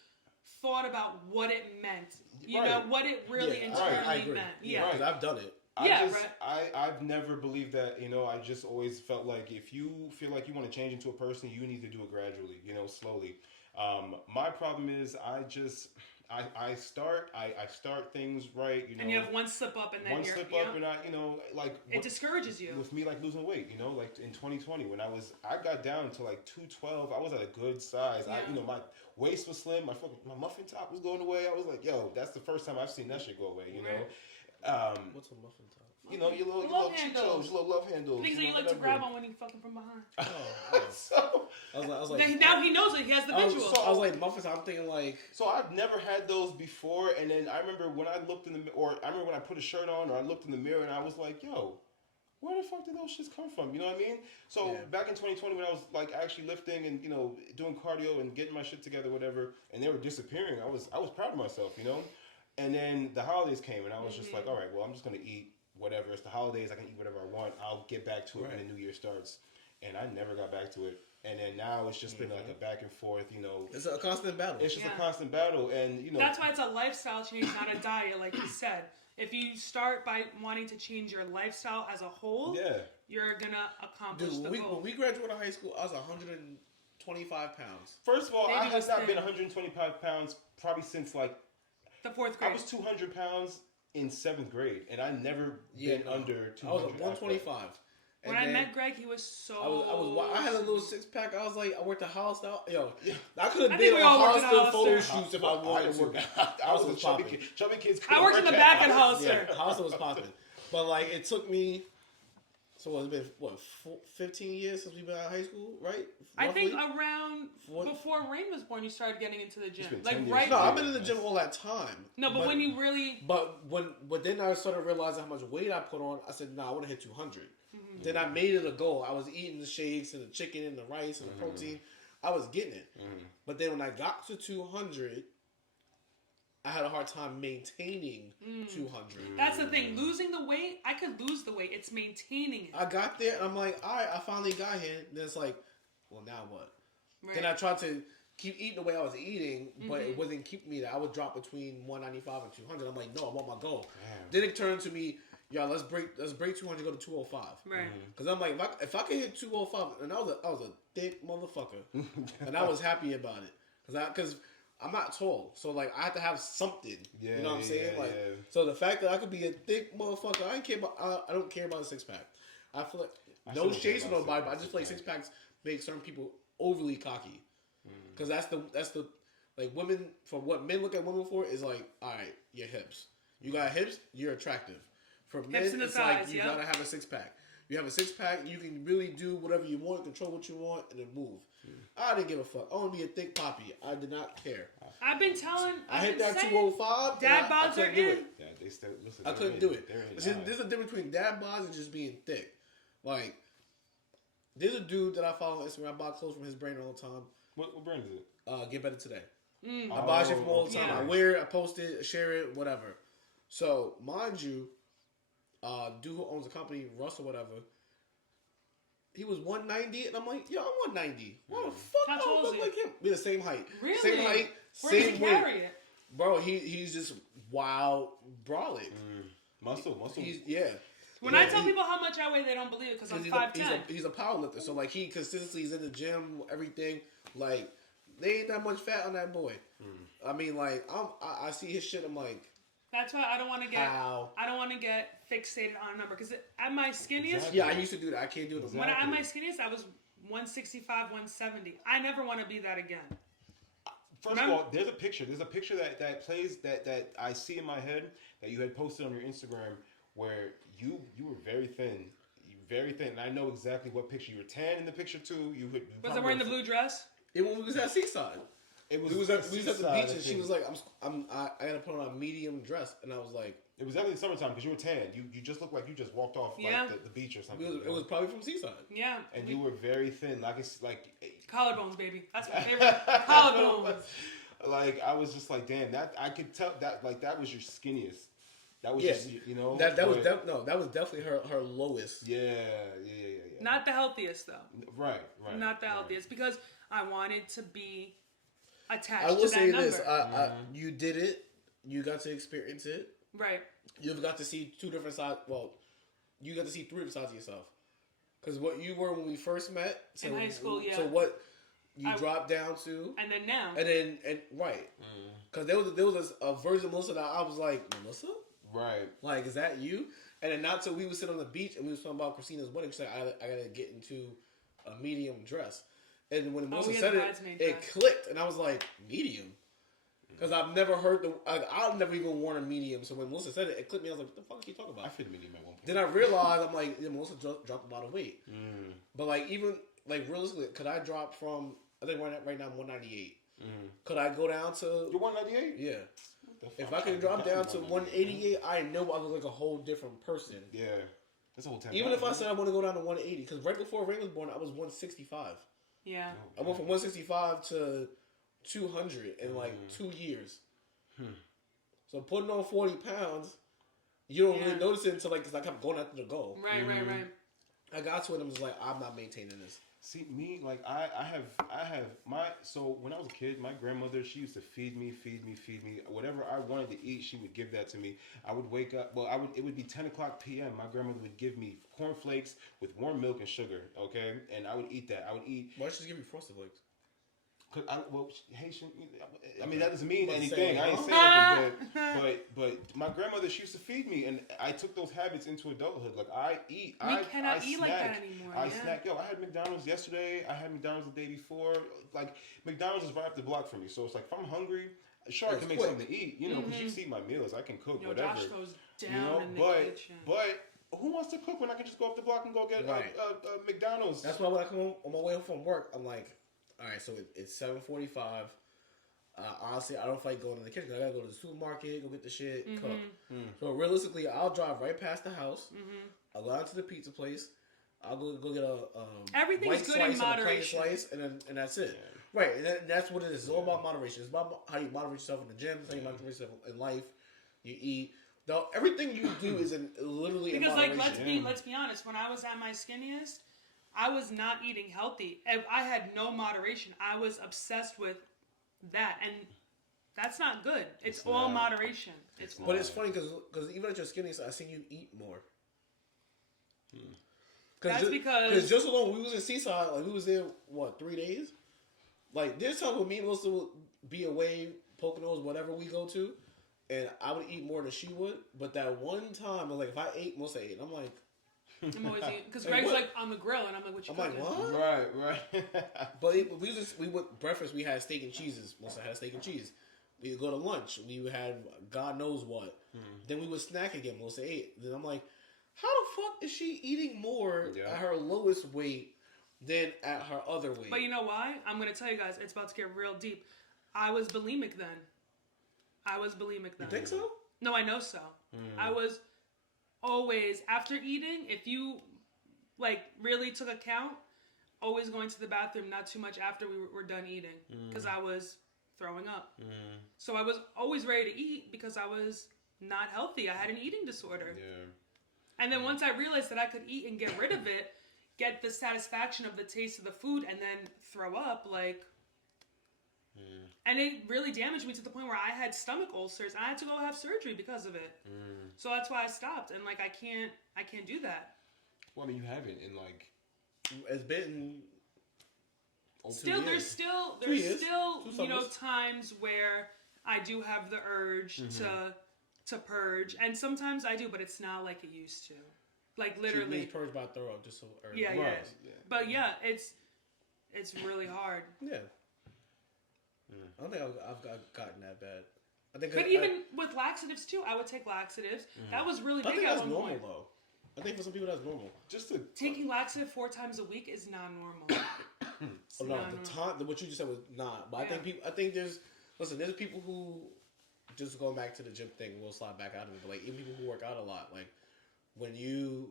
thought about what it meant. You Right. know, what it really Yeah, internally I agree. meant. Yeah. Because I've done it. Yeah, I've never believed that, I just always felt like if you feel like you want to change into a person, you need to do it gradually, slowly. My problem is I start things right, And you have one slip up and then one you're slip yeah. up and It discourages you. with me like losing weight, like in 2020 when I got down to like 212. I was at a good size. Yeah. My waist was slim, my muffin top was going away. I was like, yo, that's the first time I've seen that shit go away, Right. What's a muffin top? your little Love cheat handles. codes, your little love handles. Things that you like to grab on when you fucking from behind. Oh, So I was like, Now he knows it. He has the visual. I was like muffins. I'm thinking like, So I've never had those before, and then I remember when I looked I remember when I put a shirt on, or I looked in the mirror, and I was like, "Yo, where the fuck did those shits come from?" You know what I mean? So Yeah. back in 2020, when I was like actually lifting and doing cardio and getting my shit together, whatever, and they were disappearing, I was proud of myself, And then the holidays came, and I was just like, "All right, well, I'm just gonna eat whatever. It's the holidays. I can eat whatever I want. I'll get back to it when the new year starts." And I never got back to it. And then now it's just been like a back and forth, it's a constant battle. It's just Yeah. a constant battle, and That's why it's a lifestyle change, not a diet, like you said. If you start by wanting to change your lifestyle as a whole, yeah. you're gonna accomplish Dude, the when goal. we graduated high school, I was 125 pounds. First of all, Maybe I it have was not thin. been 125 pounds probably since like The fourth I grade. was 200 pounds in 7th grade, and I never been under 200. I was a 125. When I met Greg, he was so. I had a little 6-pack. I was like, I worked at Hollister. Yo, Yeah. I could I have think been we on all worked at Hollister photo Hollister. shoots if I wanted to. I was a was chubby popping. kid. Chubby kids. I worked in the back at Hollister. Yeah, Hollister was popping. But like, it took me. So it's been 15 years since we've been out of high school, right? I think Roughly? around What? before Rain was born, you started getting into the gym. been Like 10 years. right. No, I've been in the gym all that time. No, but when you really. But then I started realizing how much weight I put on. I said, "Nah, I want to hit 200." Mm-hmm. Then I made it a goal. I was eating the shakes and the chicken and the rice and the protein. I was getting it. But then when I got to 200, I had a hard time maintaining 200. That's the thing. Losing the weight, I could lose the weight. It's maintaining it. I got there and I'm like, all right, I finally got here. Then it's like, well, now what? Right. Then I tried to keep eating the way I was eating, but it wasn't keeping me there. I would drop between 195 and 200. I'm like, no, I want my goal. Damn. Then it turned to me, y'all, let's break 200, go to 205. Right. Because I'm like, if I could hit 205, and I was a thick motherfucker, and I was happy about it, because I'm not tall, so like I have to have something. Yeah, you know what I'm saying? yeah, Like, yeah. so the fact that I could be a thick motherfucker, I don't care about a six pack. I feel like I no still don't care shades to about nobody, but I six-pack. just feel like six packs make certain people overly cocky. Because that's the like women, for what men look at women for is like, all right, your hips. You got hips, you're attractive. For men, Hips and the it's thighs, like you yeah. gotta have a six pack. You have a six pack, you can really do whatever you want, control what you want, and then move. I didn't give a fuck. I want to be a thick poppy. I did not care. I've been telling. I I've hit been that saying, 205. Dad I bods are couldn't do in. it. Yeah, they still listen. I they're couldn't in. do it. They're in. Listen, there's a difference between dad bods and just being thick. Like, there's a dude that I follow on Instagram. I buy clothes from his brand all the time. What brand is it? Get Better Today. Mm. I buy shit from all the time. Yeah. I wear it, I post it, share it, whatever. So, mind you, dude who owns a company, Russ or whatever, he was 190, and I'm like, yo, I'm 190. Why the fuck How I tall don't is look he? like him? We're the same height. Really? Same height, Where does same he weight. carry it? Bro, he's just wild brolic. Muscle. Yeah. When Yeah, I tell he- people how much I weigh, they don't believe it because I'm He's 5'10". he's a power lifter, so like he consistently is in the gym, everything. Like, there ain't that much fat on that boy. I mean, like I see his shit. I'm like, That's why I don't want to get. how? I don't want to get fixated on a number because at my skinniest, Exactly. Yeah, I used to do that. I can't do it. Exactly. when at my skinniest, I was 165, 170. I never want to be that again. First of all, there's a picture. There's a picture that plays that I see in my head that you had posted on your Instagram where you were very thin. Very thin. And I know exactly what picture. You were tan in the picture too. Was I wearing the blue dress? It was at Seaside. It was We was at the Seaside, beach, I and she think. was like, I gotta put on a medium dress, and I was like, It was definitely summertime because you were tan. You just looked like you just walked off Yeah. like the beach or something. it was probably from Seaside. Yeah. and you were very thin. Like it's like Collarbones, baby. That's my favorite. Collarbones. like I was just like, damn, that I could tell that like that was your skinniest. That was Yeah. just you know That was but- that was definitely her lowest. yeah. Not the healthiest though. Right. Not the right. healthiest because I wanted to be attached I will to say that this: number. you did it. You got to experience it. Right. You've got to see two different sides. Well, you got to see three different sides of yourself. Because what you were when we first met, so, In high school, yeah. So what you dropped down to, And then now. and right, because there was a version of Melissa that I was like, Melissa, Right. like, is that you? And then not till we would sit on the beach and we was talking about Christina's wedding. She's like, I gotta get into a medium dress. And when Melissa we had said the it, bridesmaid it dress. clicked, and I was like, medium. Because I've never heard I've never even worn a medium. So when Melissa said it, it clicked me. I was like, what the fuck are you talking I about? fit medium at one point. Then I realized, I'm like, yeah, Melissa dropped a lot of weight. But like, even like realistically, could I drop from, I think right now I'm 198. Could I go down to, You're 198. yeah. If I could drop down to 188, I know I look like a whole different person. Yeah. That's a whole 10. Even if I said I want to go down to 180, because right before Rain was born, I was 165. Yeah. I went from 165 to 200 in like 2 years. So putting on 40 pounds, you don't really notice it until like, because I kept going after the goal. Right. I got to it and I'm just like, I'm not maintaining this. See me like I have my so when I was a kid, my grandmother, she used to feed me whatever I wanted to eat. She would give that to me. I would wake up. Well, it would be 10 o'clock p.m. My grandmother would give me cornflakes with warm milk and sugar. Okay, and I would eat that. I would eat. Why should she give you Frosted Flakes? Haitian. I mean, that doesn't mean I'm anything. saying, I ain't huh? saying nothing, but my grandmother, she used to feed me, and I took those habits into adulthood. Like I eat. We cannot I eat snack. like that anymore. I Yeah. snack. Yo, I had McDonald's yesterday. I had McDonald's the day before. Like McDonald's is right up the block for me. So it's like if I'm hungry, sure I It's can make quick. something to eat. You know, because you see my meals, I can cook Yo, whatever. Josh goes down You know, in the but kitchen. who wants to cook when I can just go up the block and go get Right. a McDonald's? That's why when I come home on my way home from work, I'm like, all right, so it's 7:45. Honestly, I don't feel like going to the kitchen. I gotta go to the supermarket, go get the shit, cook. So realistically, I'll drive right past the house. I'll go out to the pizza place. I'll go get a Everything's white good in slice and a plain moderation. slice, and that's it. Right, and that's what it is. It's all about moderation. It's about how you moderate yourself in the gym. It's how you moderate yourself in life. You eat. Though everything you do is literally in Because like moderation. let's be honest, when I was at my skinniest, I was not eating healthy. I had no moderation. I was obsessed with that, and that's not good. It's It's all not. moderation. It's It's But not. it's funny because even at your skinny, I seen you eat more. That's because- just alone we was in Seaside, like we was there 3 days. Like there's times when me and Melissa would be away, Poconos, whatever we go to, and I would eat more than she would. But that one time, like if I ate, Melissa ate. I'm like, I'm always eating because Hey, Greg's what? like on the grill, and I'm like, "What you I'm like, cooking?" what? Right. But we went breakfast. We had steak and cheeses. Melissa had steak and cheese. We would go to lunch. We would have God knows what. Then we would snack again. Melissa ate. Then I'm like, how the fuck is she eating more Yeah. at her lowest weight than at her other weight? But you know why? I'm gonna tell you guys. It's about to get real deep. I was bulimic then. You think so? No, I know so. I was always after eating. If you like really took account, always going to the bathroom not too much after we were done eating because I was throwing up. So I was always ready to eat because I was not healthy. I had an eating disorder. Yeah. And then once I realized that I could eat and get rid of it, get the satisfaction of the taste of the food, and then throw up, like... And it really damaged me to the point where I had stomach ulcers. And I had to go have surgery because of it. So that's why I stopped. And, like, I can't do that. Well, I mean, you haven't in like. It's been Still, years. there's still, 2 years. 2 you know, summers. times where I do have the urge to purge. And sometimes I do, but it's not like it used to. Like, She literally. needs purged by throw up just so. Yeah, Right. yeah. Yeah. But yeah, it's really hard. Yeah. I don't think I've gotten that bad. I think. But even with laxatives too, I would take laxatives. That was really I big think at that's one normal point. though. I think for some people that's normal. Just to. Taking laxative 4 times a week is not normal. It's Oh no, not the normal. time what you just said was not. But I Yeah. think people. I think there's. Listen, there's people who just going back to the gym thing. We'll slide back out of it. But like even people who work out a lot, like when you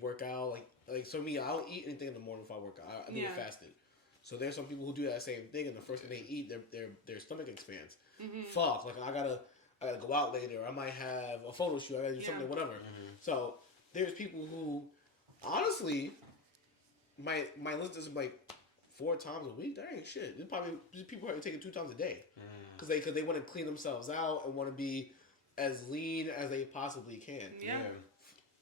work out, like so me, I don't eat anything in the morning before I work out. I do Yeah. it fasted. So there's some people who do that same thing, and the first thing they eat, their stomach expands. Fuck, like I gotta go out later. I might have a photo shoot. I gotta do something, Yeah. whatever. So there's people who, honestly, my list is like 4 times a week. That ain't shit. There's probably people who take it 2 times a day because they want to clean themselves out and want to be as lean as they possibly can. Yeah. Yeah.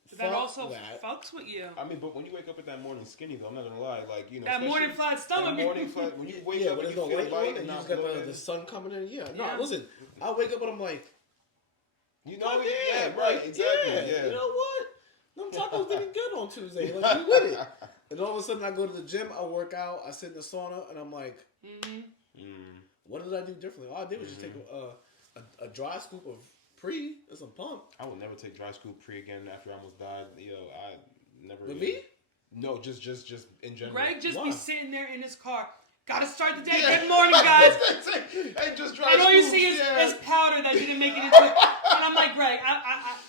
But that Fuck also that. fucks with you. I mean, but when you wake up with that morning skinny, though, I'm not gonna lie, like you know, That morning flat stomach. that morning flat. When you wake Yeah, up when and there's you no feel light light on and and you not just got bloated. the sun coming in. Yeah, no, Yeah. listen. I wake up and I'm like, You know, oh, yeah, yeah, right, like, exactly, yeah, yeah. You know what? Them tacos did good on Tuesday. Like, we with it. And all of a sudden, I go to the gym, I work out, I sit in the sauna, and I'm like, what did I do differently? All I did was just take a dry scoop of pre and some pump. I will never take dry scoop pre again after I almost died. Yo, I never. With again. me? No, just in general. Greg just Why? be sitting there in his car. Gotta start the day. Good morning, guys. And just dry And all you scoops, see is yeah. powder that didn't make it into. And I'm like, Greg,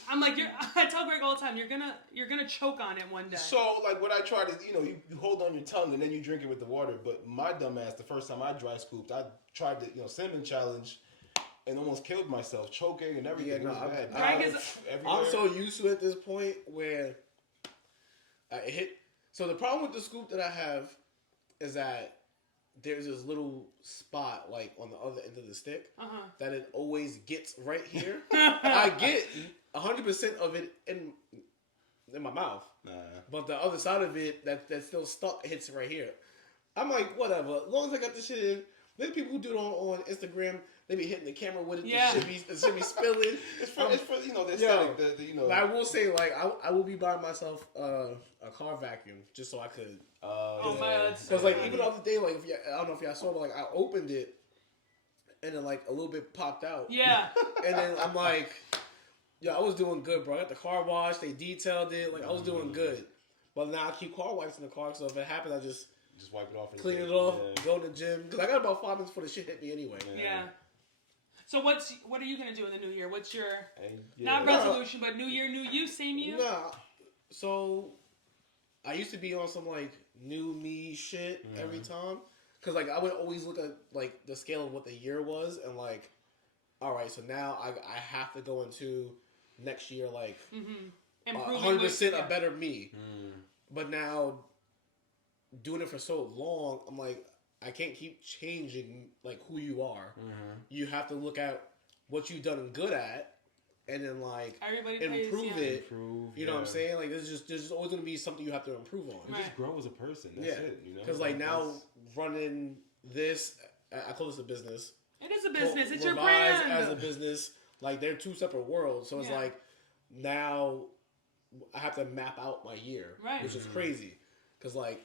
I'm like, I tell Greg all the time, you're gonna choke on it one day. So, like, what I tried is, you hold on your tongue and then you drink it with the water. But my dumb ass, the first time I dry scooped, I tried the cinnamon challenge and almost killed myself, choking and everything. Yeah, no, it was bad. Greg is- Everywhere. I'm so used to it at this point where I hit. So the problem with the scoop that I have is that there's this little spot like on the other end of the stick that it always gets right here. I get 100% of it in my mouth, but the other side of it that's still stuck hits right here. I'm like, whatever. As long as I got this shit in. There's people who do it on Instagram. They be hitting the camera with it. Yeah. The shit be spilling. It's for the aesthetic. Yo, The. But I will say, like, I will be buying myself a car vacuum just so I could. Oh my God. Because, like, even the other day, like, I don't know if y'all saw, but, like, I opened it and then, like, a little bit popped out. Yeah. And then I'm like, yeah, I was doing good, bro. I got the car washed. They detailed it. Like, I was doing good. But now I keep car wipes in the car, so if it happens, I just wipe it off. clean it off, go to the gym. Because I got about 5 minutes before the shit hit me anyway. Yeah. So what are you gonna do in the new year? What's your Yeah. not resolution, but new year, new you, same you? Nah. So I used to be on some like new me shit every time. Cause like I would always look at like the scale of what the year was and like, all right, so now I have to go into next year like Improving 100% with- a better me. But now doing it for so long, I'm like, I can't keep changing like who you are. Mm-hmm. You have to look at what you've done good at, and then like Everybody improve plays, it. Improve. You know what I'm saying? Like there's just always gonna be something you have to improve on. And just grow as a person. That's it. You know. Because like now running this, I call this a business. It is a business. It's your Revise brand. as a business. Like they're two separate worlds. So it's like now I have to map out my year, Right. which is crazy. Because like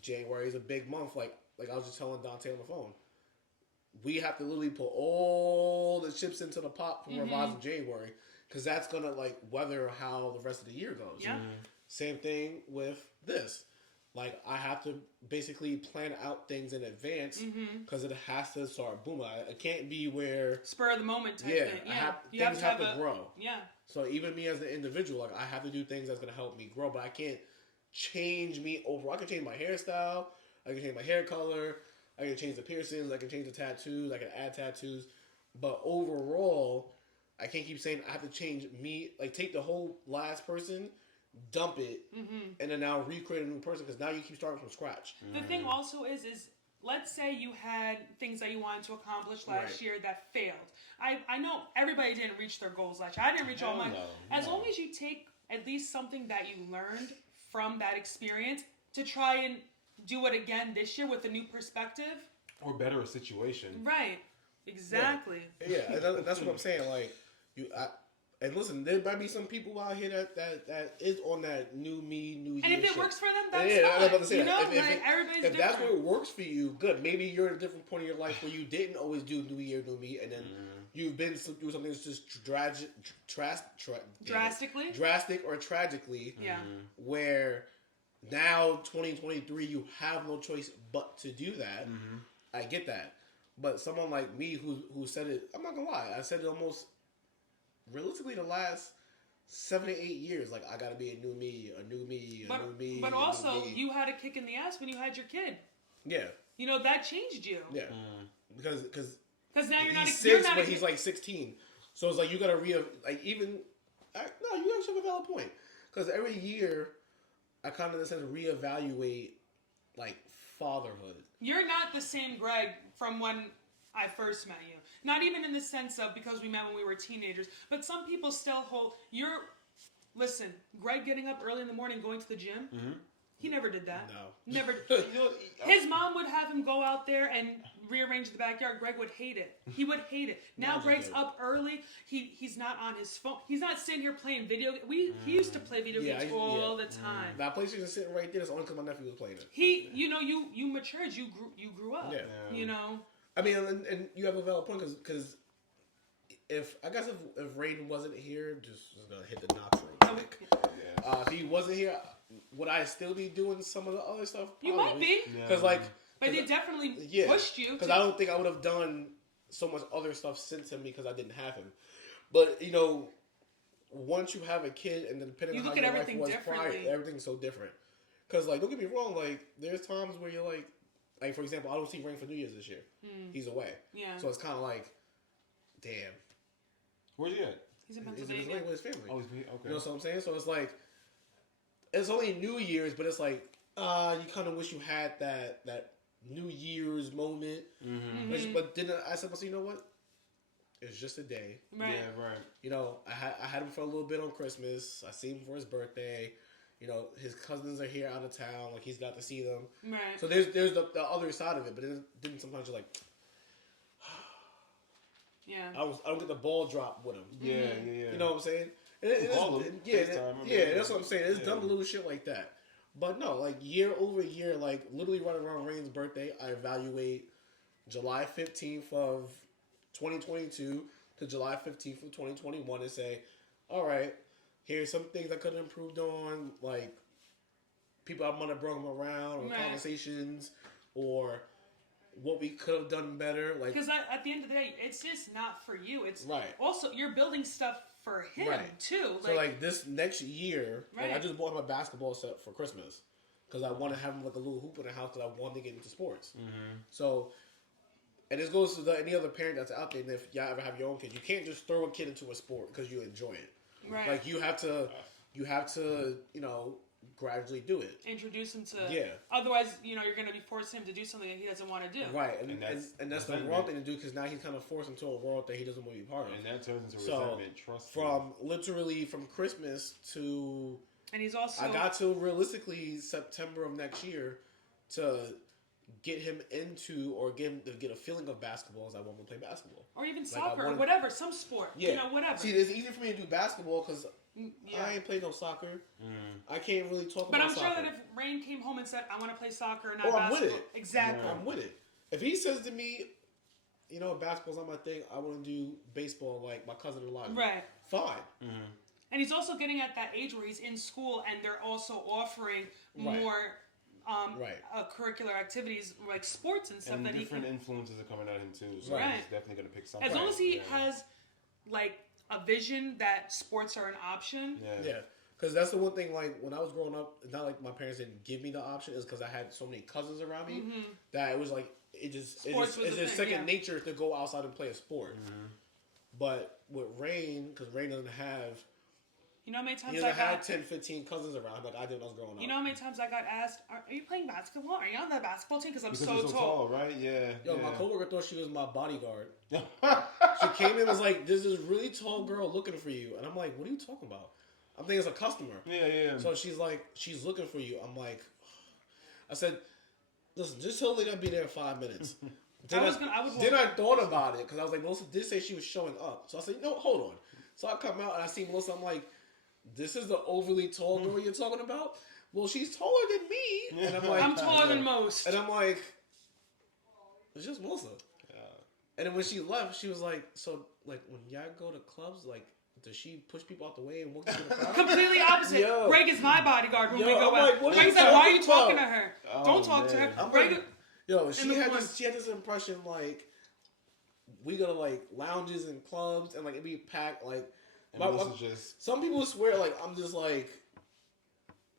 January is a big month. Like I was just telling Dante on the phone, we have to literally put all the chips into the pot for Revise in January, because that's gonna like weather how the rest of the year goes. Yeah. Same thing with this. Like I have to basically plan out things in advance because it has to start booming. It can't be where Spur of the moment type thing. Yeah. Things have to grow. Yeah. So even me as an individual, like I have to do things that's gonna help me grow, but I can't change me over. I can change my hairstyle, I can change my hair color, I can change the piercings, I can change the tattoos, I can add tattoos, but overall, I can't keep saying I have to change me. Like take the whole last person, dump it, and then now recreate a new person because now you keep starting from scratch. The thing also is let's say you had things that you wanted to accomplish last year that failed. I know everybody didn't reach their goals last year. I didn't reach all mine. As long as you take at least something that you learned from that experience to try and do it again this year with a new perspective. Or better a situation. Right. Exactly. Yeah, and that's what I'm saying. Like and listen, there might be some people out here that is on that new me, new year. And if it shit. works for them, that's I'm fine. about to say You that. know, If everybody's if different. that's what works for you, good. Maybe you're at a different point in your life where you didn't always do new year, new me, and then you've been through something that's just drastic or tragically. Yeah. Where now 2023, you have no choice but to do that. I get that, but someone like me who said it, I'm not gonna lie, I said it almost realistically the last 7 to 8 years. Like I gotta be a new me, a new me, a new me. But a also, new me. you had a kick in the ass when you had your kid. Yeah. You know that changed you. Yeah. Because now you're not. he's You're 6, not but he's like 16. So it's like you gotta like even. No, you actually have a valid point. Because every year, I kind of in a sense reevaluate like fatherhood. You're not the same Greg from when I first met you. Not even in the sense of because we met when we were teenagers, but some people still hold. Listen, Greg getting up early in the morning, going to the gym. He never did that. No. Never. His mom would have him go out there and rearrange the backyard. Greg would hate it. He would hate it. Now Greg's up early. He's not on his phone. He's not sitting here playing video. He used to play video games all the time. That PlayStation sitting right there is only because my nephew was playing it. You matured. You grew up. Yeah. You know. I mean, and you have a valid point because if Raiden wasn't here, just gonna hit the knocks real quick. If he wasn't here, would I still be doing some of the other stuff? Probably. You might be. Because but they definitely pushed you. Because I don't think I would have done so much other stuff since him because I didn't have him. But once you have a kid and then depending on how your life was prior, everything's so different. Because don't get me wrong, there's times where you're like for example, I don't see Rain for New Year's this year. He's away. Yeah. So it's kind of like, damn. Where's he at? He's in He's Pennsylvania. with his family. Oh, he's okay. You know what I'm saying? So it's like, it's only New Year's, but it's like, you kind of wish you had that New Year's moment. But then I said, you know what? It's just a day. Right. Yeah, right. I had him for a little bit on Christmas. I seen him for his birthday. His cousins are here out of town. Like he's got to see them. Right. So there's the other side of it, but then sometimes you're like, yeah. I don't get the ball drop with him. Yeah. You know what I'm saying? That's what I'm saying. It's dumb little shit like that. But no, year over year, literally running around Rain's birthday, I evaluate July 15th of 2022 to July 15th of 2021 and say, all right, here's some things I could have improved on, people I might have brought them around, or conversations, or what we could have done better. Because at the end of the day, it's just not for you. It's right. Also, you're building stuff for him too. So this next year, I just bought him a basketball set for Christmas because I want to have him a little hoop in the house because I want to get into sports. So, and this goes to any other parent that's out there. And if y'all ever have your own kid, you can't just throw a kid into a sport because you enjoy it. Right. You have to gradually do it. Introduce him to. Yeah. Otherwise, you're going to be forcing him to do something that he doesn't want to do. Right, And that's the wrong thing to do because now he's kind of forced into a world that he doesn't want to be part of. And that turns into So, resentment. Trust from Christmas to. And he's also. I got to realistically September of next year to get him into or get a feeling of basketball as I want to play basketball. Or even soccer or whatever, some sport. Yeah. Whatever. See, it's easy for me to do basketball because Yeah. I ain't played no soccer. I can't really talk But about I'm soccer. sure that if Rain came home and said, I want to play soccer and not I'm with basketball. it. Exactly. I'm with it. If he says to me, basketball's not my thing, I want to do baseball like my cousin Elijah. Right. Fine. And he's also getting at that age where he's in school and they're also offering Right. more Right. curricular activities like sports and stuff and that he different can. influences are coming at him too. So Right. he's definitely going to pick something. As long as he Yeah. has like a vision that sports are an option. Yeah. Because that's the one thing, like, when I was growing up, it's not like my parents didn't give me the option, is because I had so many cousins around me that it was like, it's Sports was a just thing, second yeah. nature to go outside and play a sport. But with Rain, because Rain doesn't have, You know how many times he I doesn't have got 10, 15 cousins around like I did when I was growing up. You know how many times I got asked, "Are you playing basketball? Are you on the basketball team?" Because I'm Because so you're so tall. right? Yeah. Yo, yeah. my coworker thought she was my bodyguard. She came in and was like, "There's this really tall girl looking for you," and I'm like, "What are you talking about?" I'm thinking it's a customer. Yeah. So she's like, "She's looking for you." I'm like, I said, "Listen, just tell her to be there in 5 minutes." Then I thought about it because I was like, Melissa did say she was showing up. So I said, "No, hold on." So I come out and I see Melissa. I'm like, "This is the overly tall girl you're talking about?" Well, she's taller than me, and I'm like, I'm taller than most. and I'm like, it's just Melissa. And then when she left, she was like, "So, like, when y'all go to clubs, like, does she push people out the way and walk into the crowd?" Completely opposite. Yo. Greg is my bodyguard when Yo, we go I'm out. like, what are Greg you said, "Why are you talking talking to about?" her? Oh, Don't talk to man. her." I'm Greg, like, yo, in the corner. she had this impression like we go to like lounges and clubs and like it'd be packed. Like And Melissa's just some people swear like I'm just like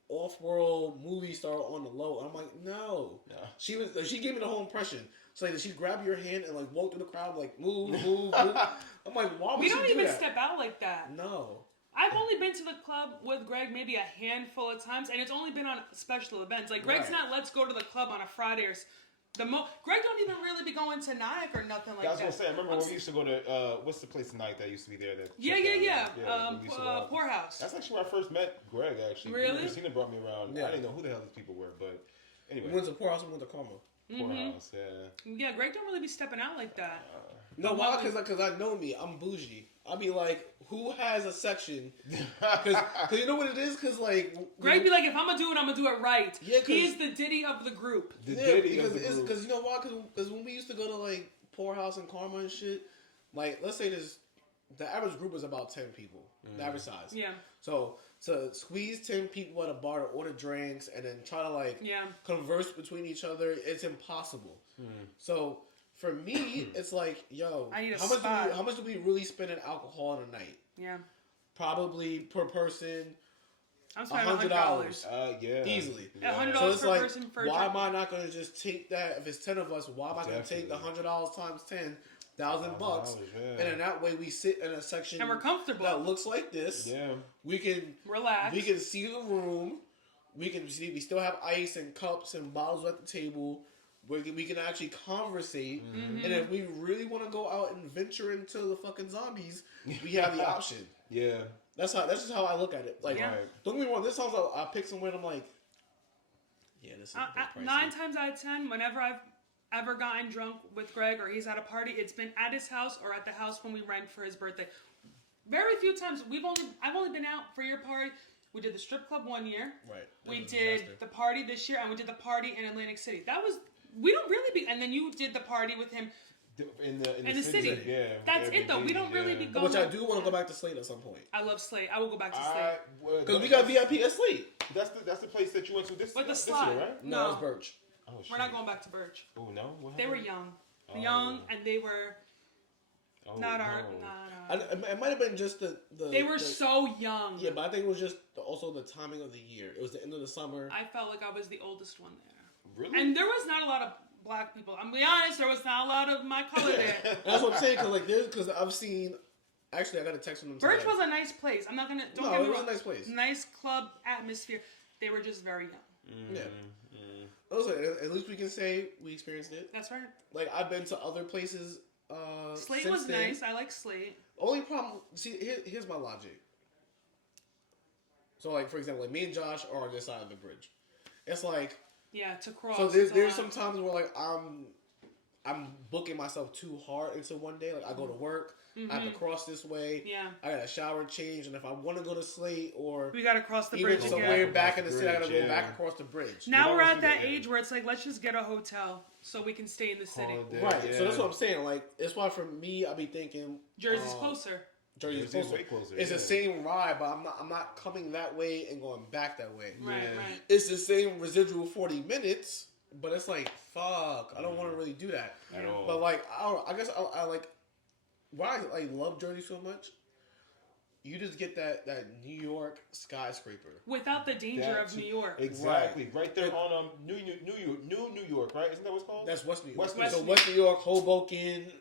off-world movie star on the low. And I'm like, no. She gave me the whole impression. So like, she'd grab your hand and like walk through the crowd like move. I'm like, why would we she don't do even that? step out like that. No. I've only been to the club with Greg maybe a handful of times, and it's only been on special events. Like Greg's Right. not let's go to the club on a Friday or Greg don't even really be going to Nyack or nothing like I was that. gonna say, I remember when we used to go to what's the place tonight that used to be there? That Yeah. we used to go out. Poorhouse. That's actually where I first met Greg. Actually, Really? Christina brought me around. Yeah. I didn't know who the hell these people were, but anyway, We went to Poorhouse and went to Karma. Poorhouse. Yeah. Yeah, Greg don't really be stepping out like that. No, why? Because I know me. I'm bougie. I'll be like, who has a section? Because you know what it is? Because like Greg be like, if I'm gonna do it, I'm gonna do it right. Yeah, 'cause- he is the Diddy of the group. The Diddy of the because group. because you know why? Because when we used to go to like Poorhouse and Karma and shit, like let's say the average group is about 10 people, the average size. Yeah. So to squeeze 10 people at a bar to order drinks and then try to like Yeah. converse between each other, it's impossible. So for me, it's like, yo, I need a how much spot. how much do we really spend in alcohol in a night? Yeah. Probably per person I'm spending $100. Yeah. Easily. $100 So it's per like, person for a why drink. am I not going to just take that? If it's 10 of us, why am I going to take the $100 times 10,000 bucks? yeah. And then that way we sit in a section And we're comfortable. that looks like this. Yeah. We can Relax. We can see the room. We can see. We still have ice and cups and bottles at the table. We can actually conversate. And if we really want to go out and venture into the fucking zombies, we have the option. Yeah. That's just how I look at it. Like, Yeah. don't get me wrong. This times I pick somewhere and I'm like, yeah, this is a bit pricey. 9 times out of 10, whenever I've ever gotten drunk with Greg or he's at a party, it's been at his house or at the house when we rent for his birthday. Very few times. I've only been out for your party. We did the strip club one year. Right. That We was a did disaster. the party this year, and we did the party in Atlantic City. We don't really be, and then you did the party with him. In the city. Yeah. That's it though. We don't really be going. Which I do want to go back to Slate at some point. I love Slate. I will go back to Slate. Because we got VIP at Slate. That's the place that you went to this With the this slide. year, right? No, it's Birch. Oh, shit. We're not going back to Birch. Oh no. What They were happened? young, and they were Oh, not our. no. It might have been just the They were so young. Yeah, but I think it was just also the timing of the year. It was the end of the summer. I felt like I was the oldest one there. Really? And there was not a lot of black people. I'm gonna be honest, there was not a lot of my color there. That's what I'm saying. Because I've seen. Actually, I got a text from them today. Birch was a nice place. I'm not gonna. Don't No, get me it was wrong. a nice place. Nice club atmosphere. They were just very young. Yeah. Also, at least we can say we experienced it. That's right. Like, I've been to other places. Slate since was then. nice. I like Slate. Only problem. See, here's my logic. So, like, for example, like me and Josh are on this side of the bridge. It's like, Yeah, to cross. so is a there's lot. some times where like I'm booking myself too hard into one day. Like, I go to work, I have to cross this way. Yeah. I got a shower change, and if I want to go to Slate or We gotta cross the even bridge somewhere again. back in the city, I gotta Bridge, go back yeah. across the bridge. Now You we're always at do that that, yeah. age where it's like, let's just get a hotel so we can stay in the city. Holiday, Right. yeah. So that's what I'm saying. Like, it's why for me, I be thinking Jersey's closer. Jersey's Jersey's closer. way closer, It's yeah. the same ride, but I'm not coming that way and going back that way. Right, Yeah. right. It's the same residual 40 minutes, but it's like, fuck, I don't want to really do that. At all. But like, I guess I like why I like love Jersey so much. You just get that New York skyscraper. Without the danger That's- of New York. Exactly. Right there on New York, right? Isn't that what it's called? That's West New York. West New so York. West New York, Hoboken,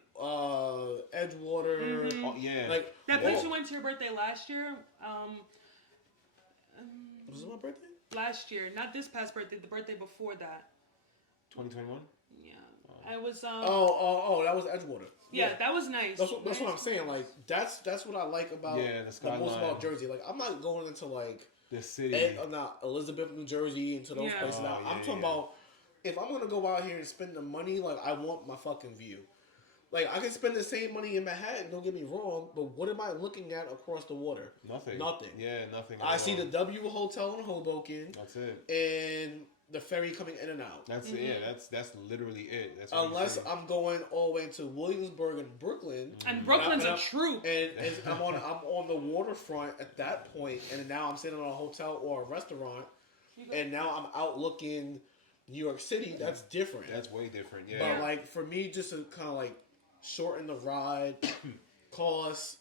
Edgewater, Oh, yeah. like That place all- you went to your birthday last year. Was it my birthday? Last year, not this past birthday, the birthday before that. 2021? Yeah, I was. Oh, that was Edgewater. yeah, that was nice. That's what I'm Nice. saying. Like that's what I like about Yeah, the most skyline. about Jersey. Like I'm not going into like The city. not Elizabeth, New Jersey, into those Yeah. places. Now Oh, I'm yeah, talking yeah. about if I'm gonna go out here and spend the money, like I want my fucking view. Like I can spend the same money in Manhattan. Don't get me wrong, but what am I looking at across the water? Nothing. Nothing. Yeah, nothing. at I see all. the W Hotel in Hoboken That's it. and the ferry coming in and out. That's it. Yeah, that's literally it. That's what you Unless see. I'm going all the way to Williamsburg and Brooklyn. And Brooklyn's And a I'm- troop. And I'm on the waterfront at that point, and now I'm sitting in a hotel or a restaurant, and now I'm out looking New York City. That's different. That's way different. Yeah. But like for me, just to kind of like shorten the ride, cost.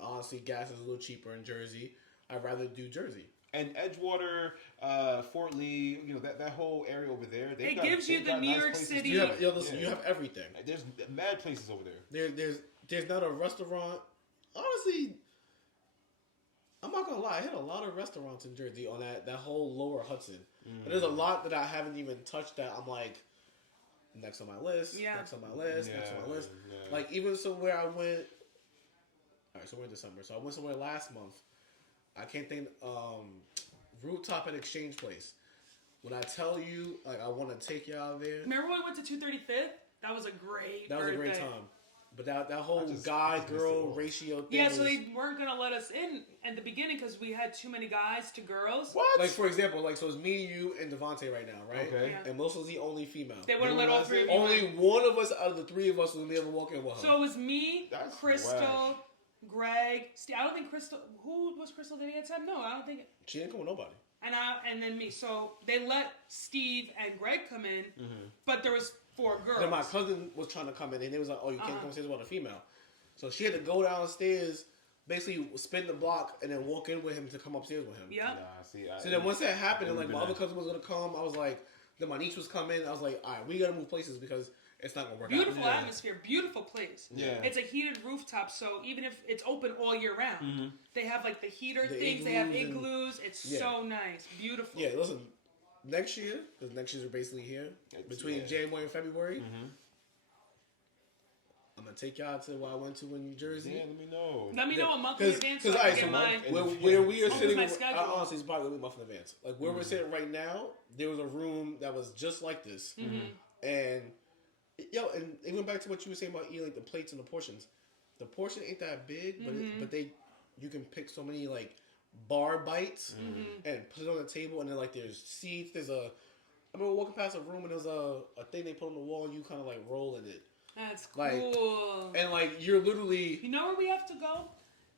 Honestly, gas is a little cheaper in Jersey. I'd rather do Jersey. And Edgewater, Fort Lee, that whole area over there. It gives you they've the got New nice York places City- too. Listen, Yeah. you have everything. There's mad places over there. There's not a restaurant. Honestly, I'm not gonna lie. I hit a lot of restaurants in Jersey on that whole lower Hudson. But there's a lot that I haven't even touched that I'm like next on my list. Yeah. Next on my list. Next on my list. Yeah. Like even somewhere I went. All right, so we're in December. So I went somewhere last month. I can't think. Rooftop at Exchange Place. When I tell you, like, I want to take you out there. Remember when we went to 235th? That was a great. That was a great birthday. time. But that whole I just missed guy-girl it. ratio thing. Yeah, so was- they weren't gonna let us in at the beginning because we had too many guys to girls. What? Like, for example, like, so it's me, you, and Devontae right now, right? Okay. Yeah. And Melissa's the only female. They wouldn't They let all wouldn't three of let you Only in. one of us out of the three of us was able to walk in with her. So it was me, That's Crystal, whack. Greg. I don't think Crystal. Who was Crystal dating at the time? No, I don't think. She didn't come with nobody. And then me. So they let Steve and Greg come in, but there was 4 girls. Then my cousin was trying to come in, and they was like, "Oh, you can't come upstairs with a female." So she had to go downstairs, basically spin the block, and then walk in with him to come upstairs with him. Yep. Nah, see, So then once that happened, and like my Would've other been cousin was gonna come, I was like, then my niece was coming. I was like, all right, we gotta move places because it's not gonna work Beautiful out. atmosphere, beautiful place. Yeah. It's a heated rooftop, so even if it's open all year round, they have like the heater The things. They have igloos and- igloos. It's Yeah. so nice, beautiful. Yeah, listen, next year, because next year's are basically here, between yeah. January and February, I'm gonna take y'all to where I went to in New Jersey. Yeah, let me know. Let me know a month in advance so I alright, can get mine. where we are What was sitting, my schedule? honestly, it's probably a month in advance. Like where we're sitting right now, there was a room that was just like this, and and even back to what you were saying about eating like the plates and the portions. The portion ain't that big, but you can pick so many like bar bites and put it on the table, and then like there's seats. There's a I remember walking past a room and there's a thing they put on the wall, and you kind of like roll in it. That's Like, cool. And like you're literally You know where we have to go?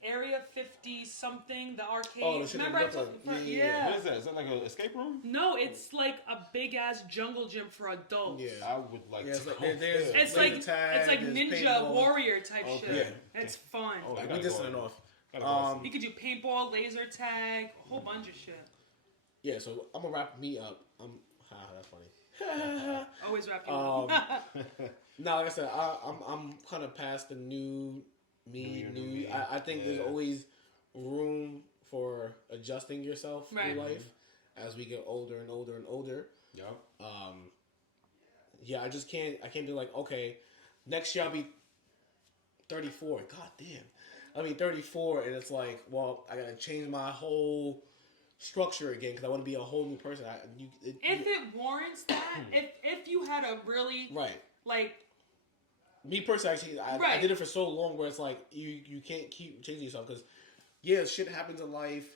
Area 50 something, the arcade. Oh, the shit in Remember I Brooklyn. told you? Yeah. What is that? Is that like an escape room? No, it's like a big ass jungle gym for adults. yeah. I would like Yeah, to it's like- go there's- there. It's Laser like tag, it's like there's Ninja paintball. Warrior type Okay. shit. Yeah. It's fun. Oh, Like, I we gotta dissing go. it off. Gotta go see. You could do paintball, laser tag, a whole bunch of shit. Yeah, so I'm gonna wrap me up. That's funny. Always wrap you up. No, like I said, I'm kind of past the new me. I think there's Yeah. always room for adjusting yourself Right. through life. as we get older and older and older. Yeah. Yeah, I just can't. I can't be like, okay, next year I'll be 34. God damn, I'll be 34, and it's like, well, I gotta change my whole structure again because I want to be a whole new person. If it warrants that, if you had a really right, like me personally, actually, I Right. did it for so long where it's like you can't keep changing yourself because yeah, shit happens in life,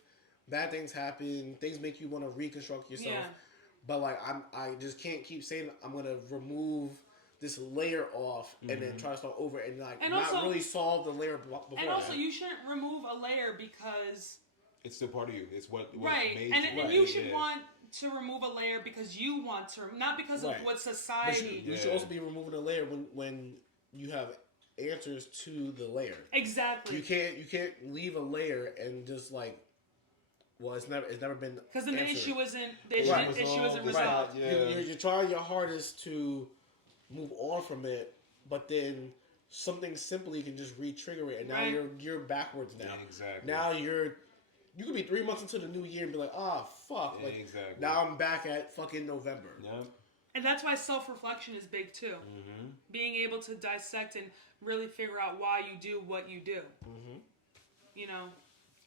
bad things happen, things make you want to reconstruct yourself. Yeah. But like I just can't keep saying I'm gonna remove this layer off and then try to start over and like And not also- really solve the layer before. and also you shouldn't remove a layer because It's still part of you. It's what right, made and, you. and you should want to remove a layer because you want to, not because of Right. what But society. you should also be removing a layer when you have answers to the layer. Exactly. You can't leave a layer and just like, well, it's never been Because then the answered. issue isn't the issue, Right. issue isn't Right. resolved. Yeah. You're trying your hardest to move on from it, but then something simply can just re-trigger it, and now Right. you're backwards now. Exactly. Now you could be 3 months into the new year and be like, ah, fuck. Like, Exactly. now I'm back at fucking November. Yeah. And that's why self-reflection is big too. Mm-hmm. Being able to dissect and really figure out why you do what you do. Mm-hmm. You know.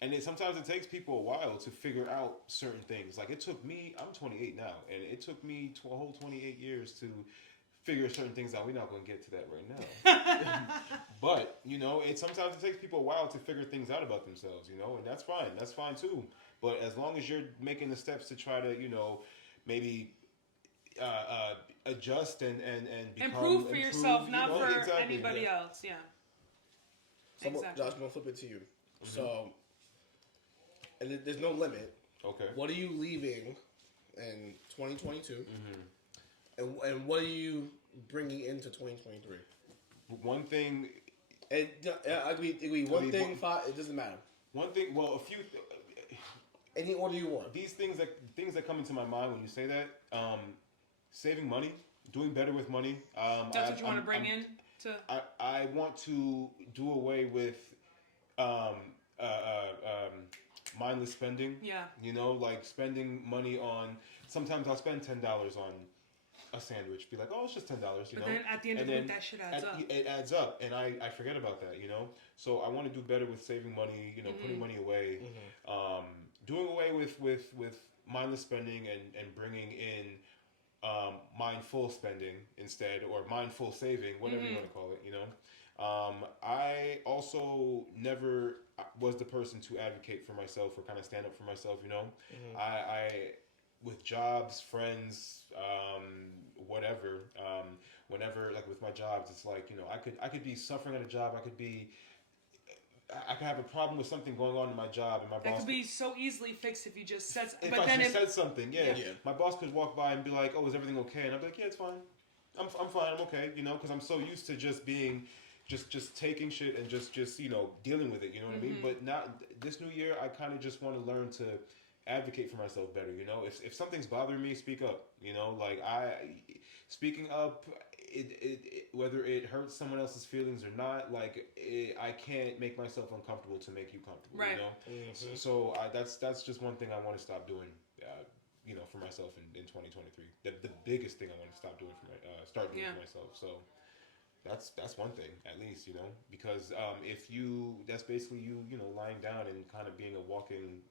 And sometimes it takes people a while to figure out certain things. Like it took me, I'm 28 now, and it took me a whole 28 years to figure certain things out. We're not going to get to that right now. But, sometimes it takes people a while to figure things out about themselves, and that's fine. That's fine too. But as long as you're making the steps to try to, maybe adjust and become, Improve for yourself, not for exactly, anybody yeah. else. Yeah. So, Exactly. Josh, I'm going to flip it to you. So, and there's no limit. Okay. What are you leaving in 2022? And what are you bringing into 2023? One thing, And it could be one thing, five. It doesn't matter. a few. Any order you want. These things that come into my mind when you say that, saving money, doing better with money. That's what you want to bring in to. I want to do away with mindless spending. Yeah. Like spending money on. Sometimes I'll spend $10 on a sandwich. Be like, oh, it's just $10. But then at the end of the week, that shit adds up. It adds up, and I forget about that. So I want to do better with saving money. Putting money away. Doing away with mindless spending and bringing in mindful spending instead, or mindful saving, whatever you want to call it. I also never was the person to advocate for myself or kind of stand up for myself. I with jobs, friends, whatever. Whenever, like with my jobs, it's like I could be suffering at a job. I could have a problem with something going on in my job, and my That boss could be so easily fixed if you just said. if But I then just said something, yeah. Yeah. My boss could walk by and be like, "Oh, is everything okay?" And I'd be like, "Yeah, it's fine. I'm fine. I'm okay." Because I'm so used to just being, just taking shit and just dealing with it. You know what I mean? But now this new year, I kind of just want to learn to advocate for myself better. If something's bothering me, speak up. Like speaking up. Whether it hurts someone else's feelings or not, I can't make myself uncomfortable to make you comfortable. Right. So that's just one thing I want to stop doing. For myself in 2023. The biggest thing I want to stop doing start doing for myself. So that's one thing at least, because that's basically you lying down and kind of being a walking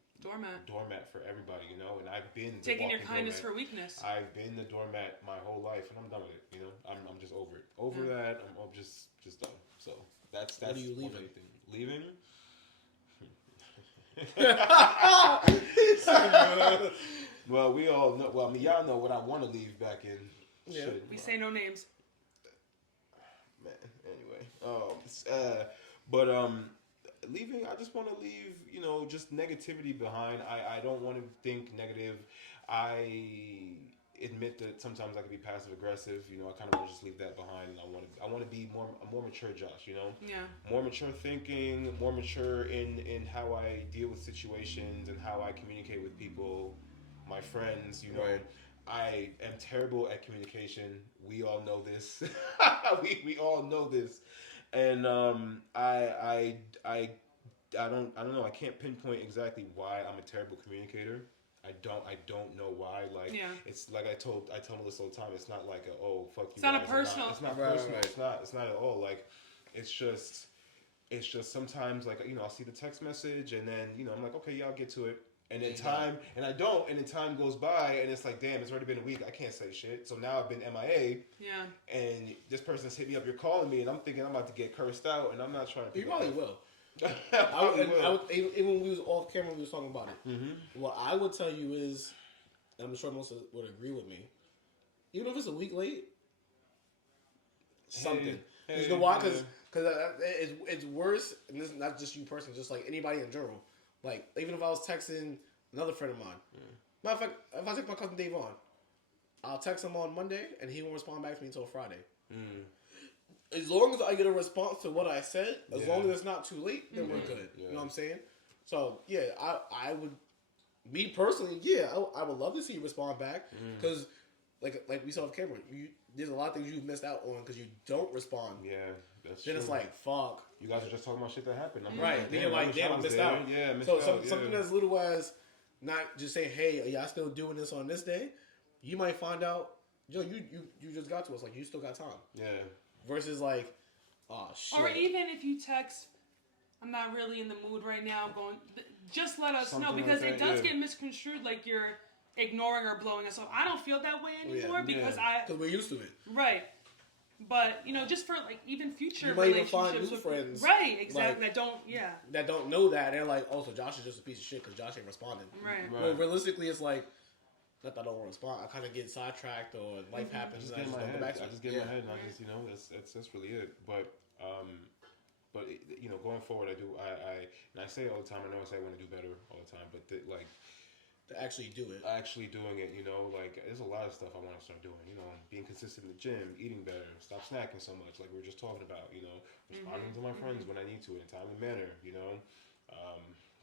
doormat for everybody, and I've been taking your walking kindness doormat. for weakness. I've been the doormat my whole life, and I'm done with it. I'm just over it. Over that, I'm just done. So that's What are you one leaving? big thing. Leaving? Well, we all know. Well, I mean, y'all know what I want to leave back in. Yeah. Shit. We say no names. Man. Anyway, leaving, I just want to leave, just negativity behind. I don't want to think negative. I admit that sometimes I can be passive aggressive. I kind of want to just leave that behind, and I want to be a more mature Josh. Yeah. More mature thinking, more mature in how I deal with situations and how I communicate with people, my friends. Right. I am terrible at communication. We all know this. we all know this, and I don't know. I can't pinpoint exactly why I'm a terrible communicator. I don't know why. Like, it's like I tell Melissa all the time. It's not like oh fuck you. It's not a guys, personal. It's not Right, personal. right. It's not at all. Like, it's just sometimes like I'll see the text message and then I'm like okay yeah I'll get to it and then and I don't and then time goes by and it's like damn it's already been a week I can't say shit so now I've been MIA and this person's hit me up you're calling me and I'm thinking I'm about to get cursed out and I'm not trying to. You probably will. I would, even when we was off camera, we was talking about it. Mm-hmm. What I would tell you is, and I'm sure most would agree with me, even if it's a week late, something. Because the why? Because it's worse, and this is not just you personally, just like anybody in general. Like even if I was texting another friend of mine, matter of fact, if I take my cousin Dave on, I'll text him on Monday, and he won't respond back to me until Friday. As long as I get a response to what I said, as long as it's not too late, then we're good. Yeah. You know what I'm saying? So yeah, I would, me personally, I would love to see you respond back because, like we saw off camera, there's a lot of things you've missed out on because you don't respond. Yeah, that's then true. it's like fuck. You guys are just talking about shit that happened. I'm Right? Then you're like, damn, I missed out. Yeah, missed so out. something as little as not just saying, hey, are y'all still doing this on this day? You might find out, yo, you just got to us, like you still got time. Yeah. Versus like, oh shit. Or even if you text, I'm not really in the mood right now. Just let us know because it does get misconstrued like you're ignoring or blowing us off. I don't feel that way anymore because we're used to it. Right. But just for like even future you might even relationships find new friends, right? Exactly. Like, that don't know that. They're like, oh, so Josh is just a piece of shit because Josh ain't responding. Right. Well, realistically, it's like. Not that I don't want to respond. I kind of get sidetracked or life happens. I just don't go back to it. I just get in my head and I just that's really it. But going forward, I say it all the time. I know I say I want to do better all the time, but to actually do it, actually doing it. Like there's a lot of stuff I want to start doing. Being consistent in the gym, eating better, stop snacking so much, like we were just talking about. Responding to my friends when I need to in a timely manner.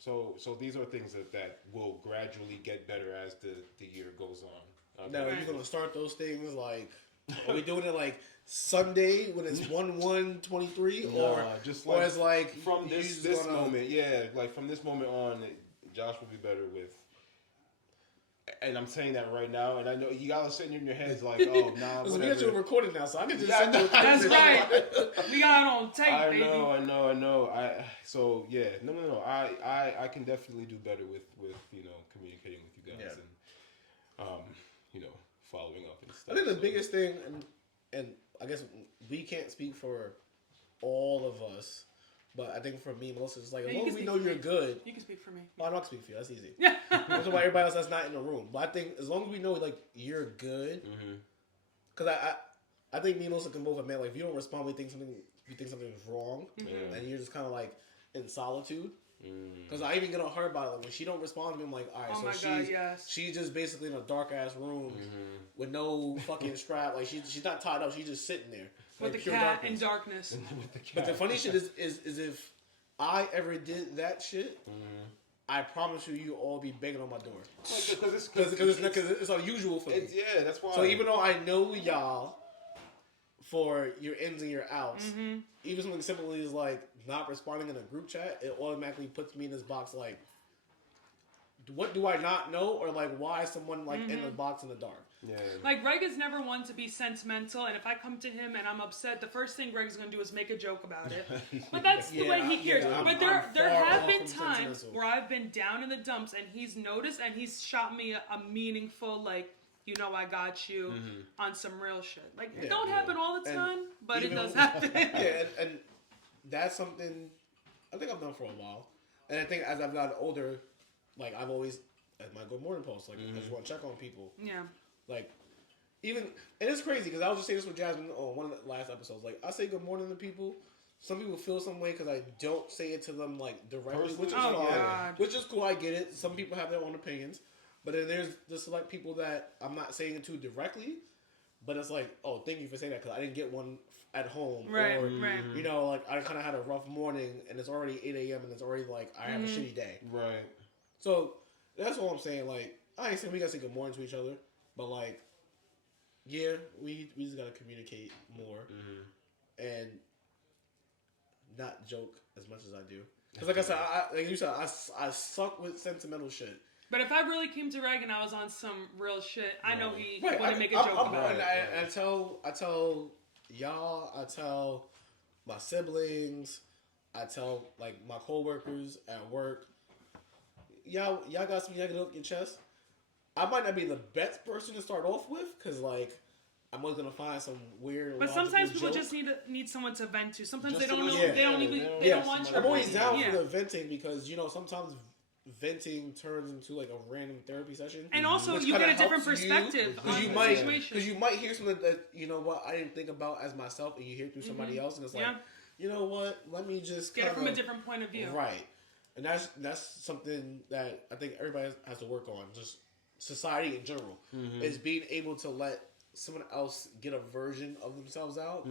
So these are things that will gradually get better as the year goes on. Now, are you gonna start those things like? Are we doing it like Sunday when it's 1/1/23, or just or it's like from this moment? Yeah, like from this moment on, Josh will be better with. And I'm saying that right now, and I know you guys are sitting in your heads like, oh, nah, we got you recorded now, so I can just send you. That's right. We got it on tape, baby. I know. No. I can definitely do better with communicating with you guys and following up and stuff. I think the biggest thing, and I guess we can't speak for all of us. But I think for me, Melissa, it's like, as long as we know you're good. You can speak for me. Well, I'm not speak for you. That's easy. Yeah. That's about everybody else that's not in the room. But I think as long as we know, like, you're good. Because I think me and Melissa can both admit, like, if you don't respond, you think something's wrong. And you're just kind of, like, in solitude. Because I even get on her about it. Like, when she don't respond to me, I'm like, all right, she's just basically in a dark-ass room with no fucking strap. Like, she's not tied up. She's just sitting there. With like the cat in darkness. But the funny shit is if I ever did that shit, I promise you all be banging on my door. Because it's unusual for me. Yeah, that's why. So even though I know y'all for your ins and your outs, even something simple as like not responding in a group chat, it automatically puts me in this box like, what do I not know, or like why is someone like in a box in the dark? Yeah. Like Greg is never one to be sentimental, and if I come to him and I'm upset, the first thing Greg's gonna do is make a joke about it. But that's the way he cares. But there have been times where I've been down in the dumps and he's noticed and he's shot me a meaningful like, I got you on some real shit. Like it don't happen all the time, but it does happen. And that's something I think I've done for a while. And I think as I've gotten older, like I've always at my good morning post, like I just want to check on people. Yeah. Like, even, and it's crazy because I was just saying this with Jasmine on one of the last episodes. Like, I say good morning to people. Some people feel some way because I don't say it to them, like, directly, which is fine. Which is cool, I get it. Some people have their own opinions. But then there's the select people that I'm not saying it to directly, but it's like, oh, thank you for saying that because I didn't get one at home. Right, or, right. Like, I kind of had a rough morning and it's already 8 a.m. and it's already, like, I have a shitty day. Right. So, that's all I'm saying. Like, I ain't saying we gotta say good morning to each other. But like, yeah, we just gotta communicate more and not joke as much as I do. Because like I said, I suck with sentimental shit. But if I really came to Greg and I was on some real shit, I know he Right, wouldn't make a joke about it. I tell y'all, I tell my siblings, I tell like my coworkers at work. Y'all got something y'all can off your chest. I might not be the best person to start off with, because like I'm always gonna find some weird. But sometimes people joke. just need someone to vent to. Sometimes Just they don't know. yeah, They don't even. yeah, They don't want you. I'm always down Yeah. for the venting, because sometimes venting turns into like a random therapy session. And also, which you get kinda a different helps you, perspective on because you the might situation. because you might hear something that what I didn't think about as myself, and you hear it through somebody else, and it's like, Yeah. you know what? Let me just Get it from a different point of view. Right, and that's something that I think everybody has to work on. Just society in general is being able to let someone else get a version of themselves out,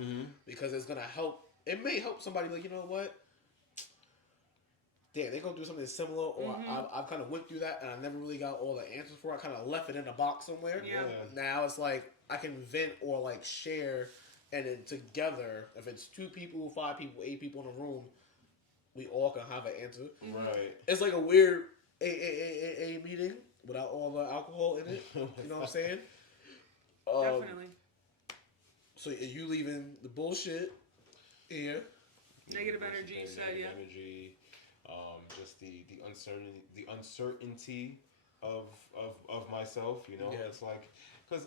because it's gonna help. It may help somebody be like, you know what? Damn, they're going to do something similar, or I've kind of went through that and I never really got all the answers for it. I kind of left it in a box somewhere. Yeah. Now it's like I can vent or like share, and then together, if it's 2 people, 5 people, 8 people in a room, we all can have an answer. Right. It's like a weird AA meeting without all the alcohol in it. You know what I'm saying? Definitely. So you leaving the bullshit here. Negative energy, you said, yeah. Energy, just the uncertainty of myself. It's like, because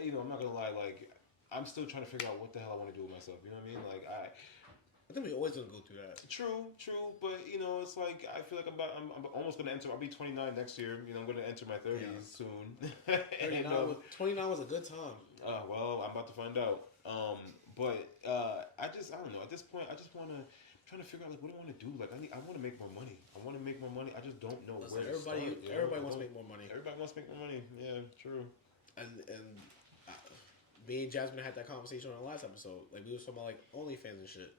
I'm not gonna lie, like I'm still trying to figure out what the hell I want to do with myself. You know what I mean? Like I think we always gonna go through that. True, but it's like I feel like I'm almost gonna enter. I'll be 29 next year. I'm gonna enter my 30s soon. 29 was a good time. Well, I'm about to find out. But I don't know. At this point, I just wanna. I'm trying to figure out like what I want to do. Like I want to make more money. I just don't know where to start. Everybody wants to make more money. Everybody wants to make more money. Yeah, true. And me and Jasmine had that conversation on the last episode. Like we were talking about like OnlyFans and shit.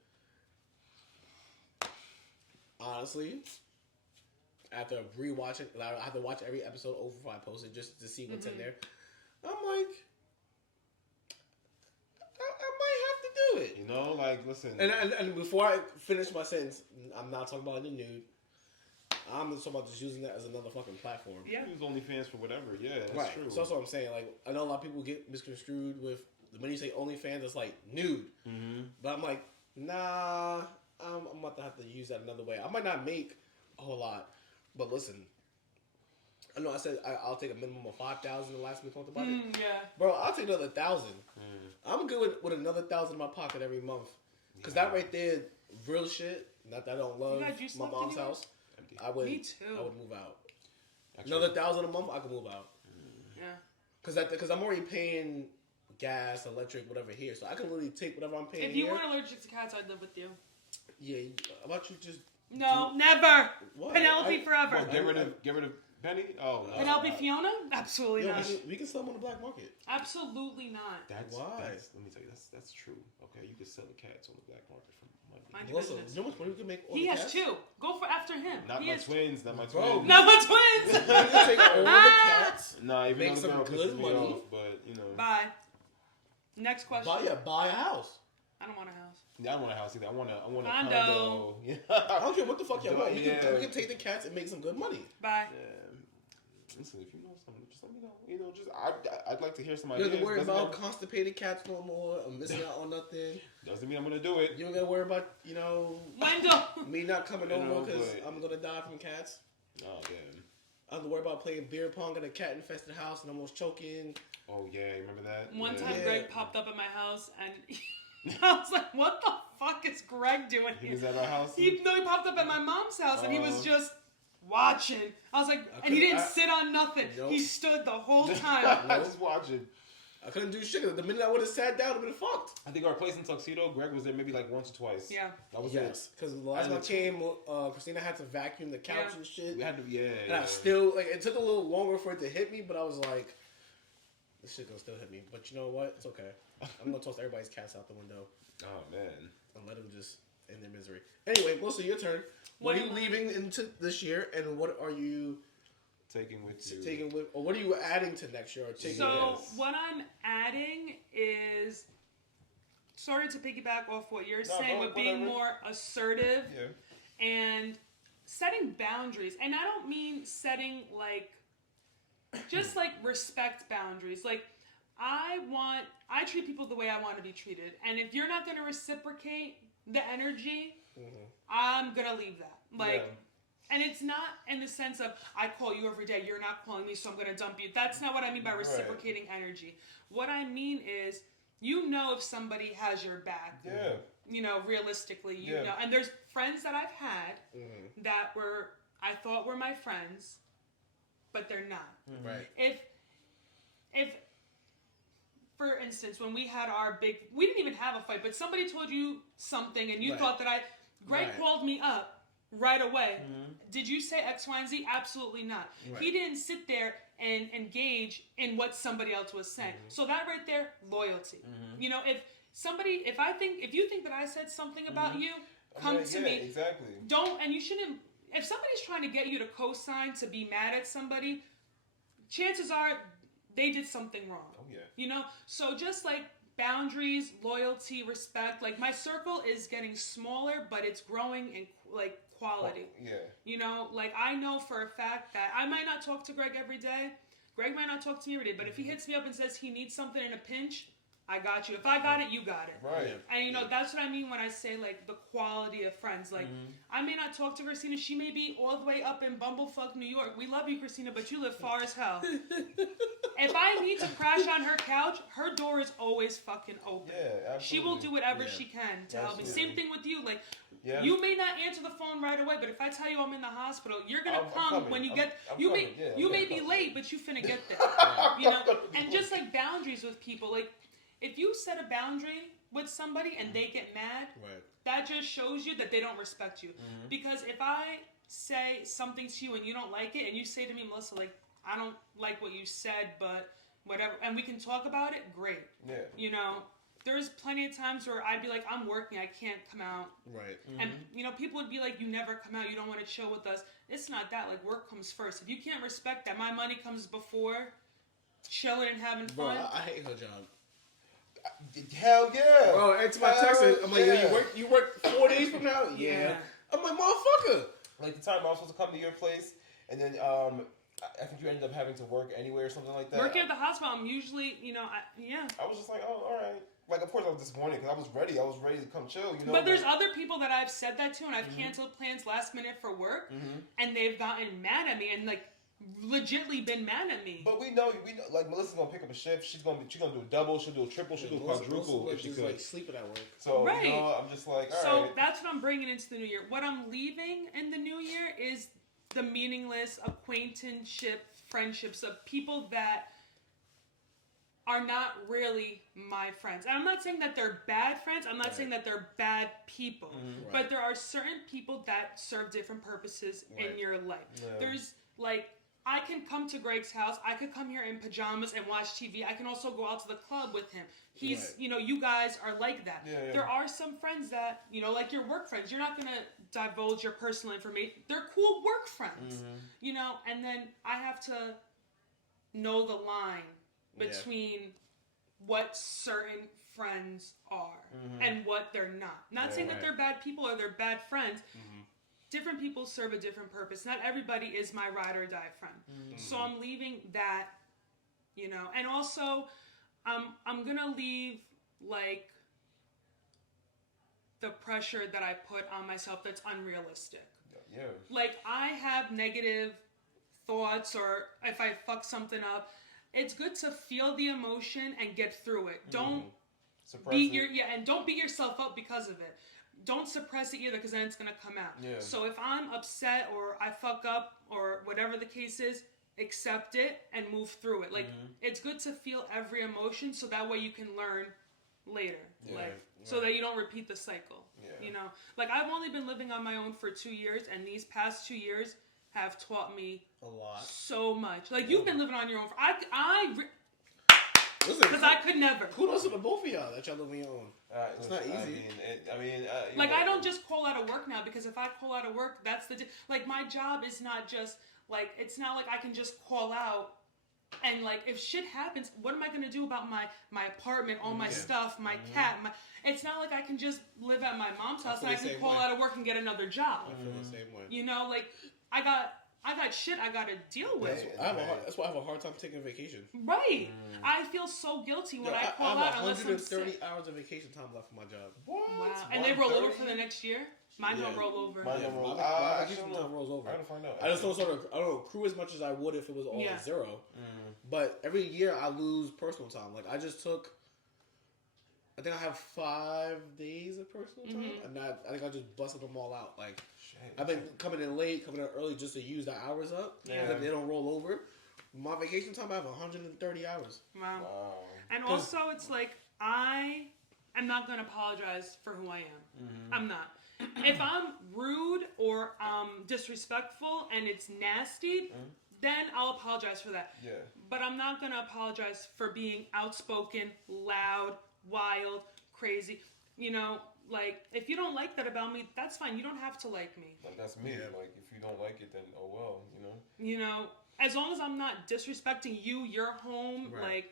Honestly, after rewatching, I have to watch every episode over before I post it just to see what's in there. I'm like, I might have to do it. Like listen. And before I finish my sentence, I'm not talking about the nude. I'm just talking about just using that as another fucking platform. Yeah, use OnlyFans for whatever. Yeah, that's right. true. So that's what I'm saying. Like I know a lot of people get misconstrued with when you say OnlyFans, it's like nude. But I'm like, nah. I'm about to have to use that another way. I might not make a whole lot, but listen. I know I said I'll take a minimum of 5,000 the last we talked about it. Yeah. Bro, I'll take another 1,000. I'm good with another 1,000 in my pocket every month. Because that right there, real shit, not that I don't love my mom's house. I would, Me too. I would move out. Actually, Another 1,000 a month, I could move out. Yeah. Because I'm already paying gas, electric, whatever here. So I can literally take whatever I'm paying If you here. weren't allergic to cats, I'd live with you. Yeah, how about you just... No, never. What? Penelope forever. Get rid of Penny. Oh, no. Penelope Fiona? Absolutely Yo, not. we can sell them on the black market. Absolutely not. Why? Let me tell you, that's true. Okay, you can sell the cats on the black market for money. Mind your Listen, business. you know how much money we can make on He the has cats? 2. Go for after him. Not He my has twins. Not my Bro. twins. Not my twins. We can take all the cats. Nah, even Make though the some girl good pisses me money. off, but Bye. Next question. Buy a house. I don't want a house. Yeah, I don't want a house either. I want a Condo. condo. Yeah. I don't care what the fuck y'all want. We Yeah. can take the cats and make some good money. Bye. Listen, if you know something, just let me know. I'd like to hear some You ideas. don't have to worry Doesn't about mean- constipated cats no more. I'm missing out on nothing. Doesn't mean I'm gonna do it. You don't got to worry about, Wendell. me not coming You know, over because but- I'm going to die from cats. Oh yeah. I have to worry about playing beer pong in a cat infested house and almost choking. Oh yeah, remember that? One Yeah. time Greg popped up at my house and I was like, what the fuck is Greg doing He here? was at our house. He popped up at my mom's house and he was just watching. I was like, and he couldn't- didn't sit on nothing. Nope. He stood the whole time. I was watching. I couldn't do shit. The minute I would have sat down, I would have fucked. I think our place in Tuxedo, Greg was there maybe like once or twice. Yeah. That was Yes, because the last And time I the- came, Christina had to vacuum the couch Yeah. and it. shit. We had to, And I still, it took a little longer for it to hit me, but I was like, this shit gonna still hit me. But you know what? It's okay. I'm gonna toss everybody's cats out the window Oh man. and let them just in their misery. Anyway, Melissa, your turn. What are you What am I- leaving into this year, and what are you Taking with you. taking with, or what are you adding to next year? Or taking So with? Yes. what I'm adding is, sorry to piggyback off what you're No, saying, go- but being whatever. more assertive Yeah. and setting boundaries. And I don't mean setting like just like respect boundaries. Like I treat people the way I want to be treated, and if you're not going to reciprocate the energy, I'm gonna leave that. Like, and it's not in the sense of I call you every day, you're not calling me, so I'm gonna dump you. That's not what I mean by reciprocating energy. What I mean is, you know, if somebody has your back. Yeah. You know, realistically, you know, and there's friends that I've had that I thought were my friends, but they're not. Right. If for instance, when we had our we didn't even have a fight, but somebody told you something and you thought that Greg called me up right away. Did you say X, Y, and Z? Absolutely not. Right. He didn't sit there and engage in what somebody else was saying. So that right there, loyalty. You know, if you think that I said something about you, come to me. Exactly. And you shouldn't, if somebody's trying to get you to co-sign to be mad at somebody, chances are they did something wrong. Oh, yeah. You know? So just like boundaries, loyalty, respect, like my circle is getting smaller, but it's growing in like quality. Yeah. You know, like I know for a fact that I might not talk to Greg every day. Greg might not talk to me every day, but if he hits me up and says he needs something in a pinch, I got you. If I got it, you got it. Right. And you know, that's what I mean when I say like the quality of friends. Like I may not talk to Christina. She may be all the way up in Bumblefuck, New York. We love you, Christina, but you live far as hell. If I need to crash on her couch, her door is always fucking open. Yeah, absolutely. She will do whatever she can to help me. Same thing with you. Like you may not answer the phone right away, but if I tell you I'm in the hospital, you're gonna come when you get. You may be late, but you finna get there. You know, and just like boundaries with people, like. If you set a boundary with somebody and they get mad, that just shows you that they don't respect you. Because if I say something to you and you don't like it, and you say to me, Melissa, like, I don't like what you said, but whatever, and we can talk about it, great. Yeah. You know, there's plenty of times where I'd be like, I'm working, I can't come out. Right. And, you know, people would be like, you never come out, you don't want to chill with us. It's not that. Like, work comes first. If you can't respect that, my money comes before chilling and having fun. Bro, I hate her job. Hell yeah. Bro, every time I text her, I'm like, you work 4 days from now? Yeah. I'm like, motherfucker. Like the time I was supposed to come to your place, and then I think you ended up having to work anyway or something like that. Working at the hospital, I'm usually, you know, I was just like, oh, all right. Like, of course I was disappointed because I was ready. I was ready to come chill, you know. But there's other people that I've said that to, and I've canceled plans last minute for work, and they've gotten mad at me, and like, legitly been mad at me. But we know, like Melissa's gonna pick up a shift. She's gonna do a double. She'll do a triple. She'll do a quadruple if she could. Like sleeping at work. So you know, I'm just like, all right. So that's what I'm bringing into the new year. What I'm leaving in the new year is the meaningless acquaintanceship, friendships of people that are not really my friends. And I'm not saying that they're bad friends. I'm not saying that they're bad people. But there are certain people that serve different purposes in your life. Yeah. There's like. I can come to Greg's house. I could come here in pajamas and watch TV. I can also go out to the club with him. He's, you know, you guys are like that. Yeah. There are some friends that, you know, like your work friends. You're not going to divulge your personal information. They're cool work friends, you know, and then I have to know the line between what certain friends are and what they're not. Not saying that they're bad people or they're bad friends. Different people serve a different purpose. Not everybody is my ride or die friend. So I'm leaving that, you know. And also, I'm going to leave, like, the pressure that I put on myself that's unrealistic. Yeah. Like, I have negative thoughts, or if I fuck something up, it's good to feel the emotion and get through it. Don't beat yourself up because of it. Don't suppress it either, because then it's going to come out. Yeah. So if I'm upset or I fuck up or whatever the case is, accept it and move through it. Like, it's good to feel every emotion so that way you can learn later. So that you don't repeat the cycle. Yeah. You know? Like, I've only been living on my own for 2 years, and these past 2 years have taught me a lot. So much. Like, you've been living on your own. Because I could never. Kudos to the both of y'all that y'all live on your own. It's not easy. I don't just call out of work now, because if I call out of work, that's like, my job is not just, like, it's not like I can just call out and, like, if shit happens, what am I going to do about my apartment, all my stuff, my cat, it's not like I can just live at my mom's house and I can call out of work and get another job. I feel the same way. You know, like, I I got shit I gotta deal with. That's why I have a hard time taking a vacation. Right. I feel so guilty when I call have out unless I'm 130 sick. hours of vacation time left for my job. What? Wow. And they roll over 130? for the next year? Mine don't roll over. Mine Yeah, don't roll. my vacation time rolls over. I gotta find out. I just don't I don't accrue as much as I would if it was all at zero. But every year I lose personal time. Like I just took, I think I have 5 days of personal time, and I think I just busted them all out. Like I've been coming in late, coming in early just to use the hours up. Yeah. They don't roll over. My vacation time, I have 130 hours. Wow. Wow. And also, it's like, I am not going to apologize for who I am. I'm not. If I'm rude or disrespectful and it's nasty, then I'll apologize for that. Yeah. But I'm not going to apologize for being outspoken, loud, wild, crazy. You know, like, if you don't like that about me, that's fine. You don't have to like me. Like, that's me. Yeah. Like, if you don't like it, then oh well, you know? You know, as long as I'm not disrespecting you, your home, Right. like...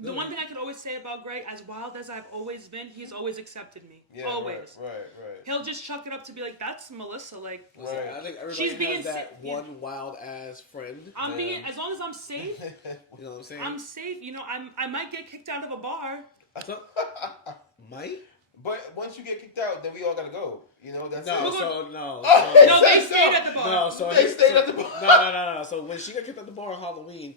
The one thing I could always say about Greg, as wild as I've always been, he's always accepted me. Yeah, always. Right. He'll just chuck it up to be like, that's Melissa. Like, Listen, Right. I think everybody She's has being that yeah. one wild ass friend. I'm Yeah. being, as long as I'm safe, You know what I'm saying? I'm safe. You know, I might get kicked out of a bar. So, might? But once you get kicked out, then we all gotta go. You know, that's No, it. so no. Oh, No, they stayed at the bar. No, so They stayed at the bar. No. So when she got kicked at the bar on Halloween,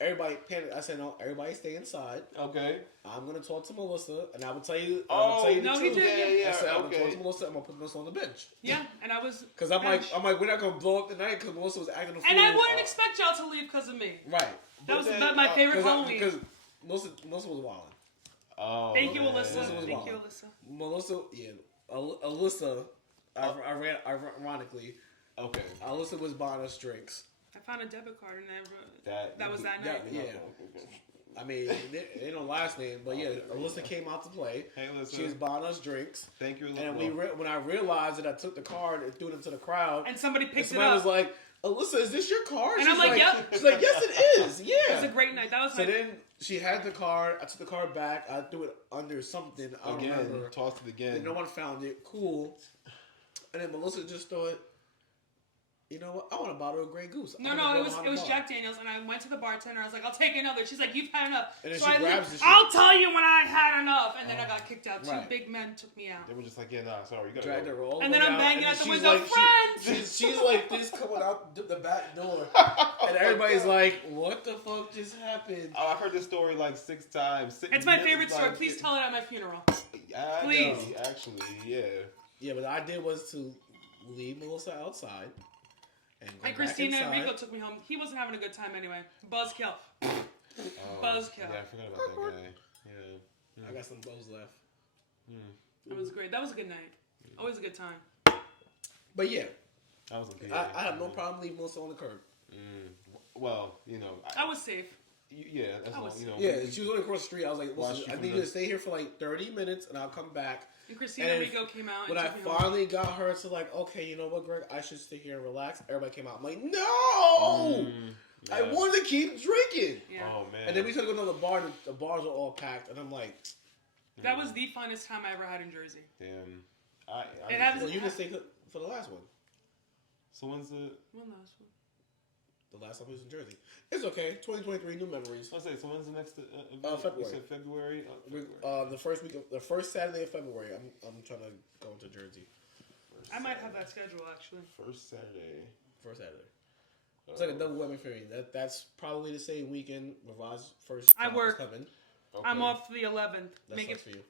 everybody panicked. I said, no, everybody stay inside. Okay. I'm gonna talk to Melissa, and I will tell you. Oh, the no, he truth. did, yeah. I said, I'm gonna talk Okay. to Melissa. I'm gonna put Melissa on the bench. Yeah, and I was... Because I'm bench. like, we're not gonna blow up the night because Melissa was acting a fool. And I wouldn't expect y'all to leave because of me. Right. That was then, my favorite Halloween. Because Melissa was wilding. Oh, Thank you, man. Alyssa. Melissa was Thank you, wild. Alyssa. Melissa, yeah. Alyssa, ironically, Okay. Alyssa was buying us drinks. I found a debit card and That was that Yeah, night. yeah. I mean, they don't last name, but yeah, Alyssa came out to play. Hey, Alyssa. She was buying us drinks, Thank you, Alyssa. and when I realized that I took the card and threw it into the crowd, And somebody and picked it somebody up. was like, "Alyssa, is this your card?" And She's I'm like, "Yep." She's like, "Yes, it is. It Yeah." was a great night. That was So my... then she had the card. I took the card back. I threw it under something. I don't Again, remember. tossed it again. And no one found it. Cool. And then Melissa just thought, you know what? I want a bottle of Grey Goose. I'm No, gonna it go was behind it the was bar. Jack Daniels, and I went to the bartender. I was like, "I'll take another." She's like, "You've had enough." And then so she I grabs leave. the shit. I'll tell you when I had enough, and then I got kicked out. Two Right. big men took me out. They were just like, yeah, nah, sorry, you gotta Dragged go. her all And the then way I'm out, banging and at the she's window, like, "Friends!" She's like this coming out the back door, and everybody's like, "What the fuck just happened?" Oh, I've heard this story like 6 times. It's my favorite story. Please tell it at my funeral. Actually, Please. Actually, yeah. Yeah, but what I did was to leave Melissa outside and go And back Christina inside. Enrico took me home. He wasn't having a good time anyway. Buzzkill. Oh, Buzzkill. Yeah, I forgot about that guy. Yeah. I got some blows left. It was great. That was a good night. Always a good time. But yeah, That was a good I have no problem leaving Melissa on the curb. Well, you know. I was safe. Yeah, that's I all, was- you know. Yeah, she was only across the street. I was like, Watched listen, you I from need the- you to stay here for like 30 minutes and I'll come back. And Christina And Enrico came out and When I took me home. finally got her to like, okay, you know what, Greg, I should sit here and relax. Everybody came out. I'm like, no! I Yeah. wanted to keep drinking. Yeah. Oh, man. And then we took to go to the bar. The bars are all packed. And I'm like, That was the funnest time I ever had in Jersey. Damn. It has- well, you didn't stay for the last one. So when's the... One last one. The last time we was in Jersey. It's okay. 2023, new memories. I was say, so when's the next... February. You said February? The first week, the first Saturday of February, I'm trying to go into Jersey. I might have that schedule actually. First Saturday. First Saturday. It's like a double whammy for me. That's probably the same weekend Ravaz's first I job work. is coming. Okay. I'm off the 11th. That Make sucks it for you.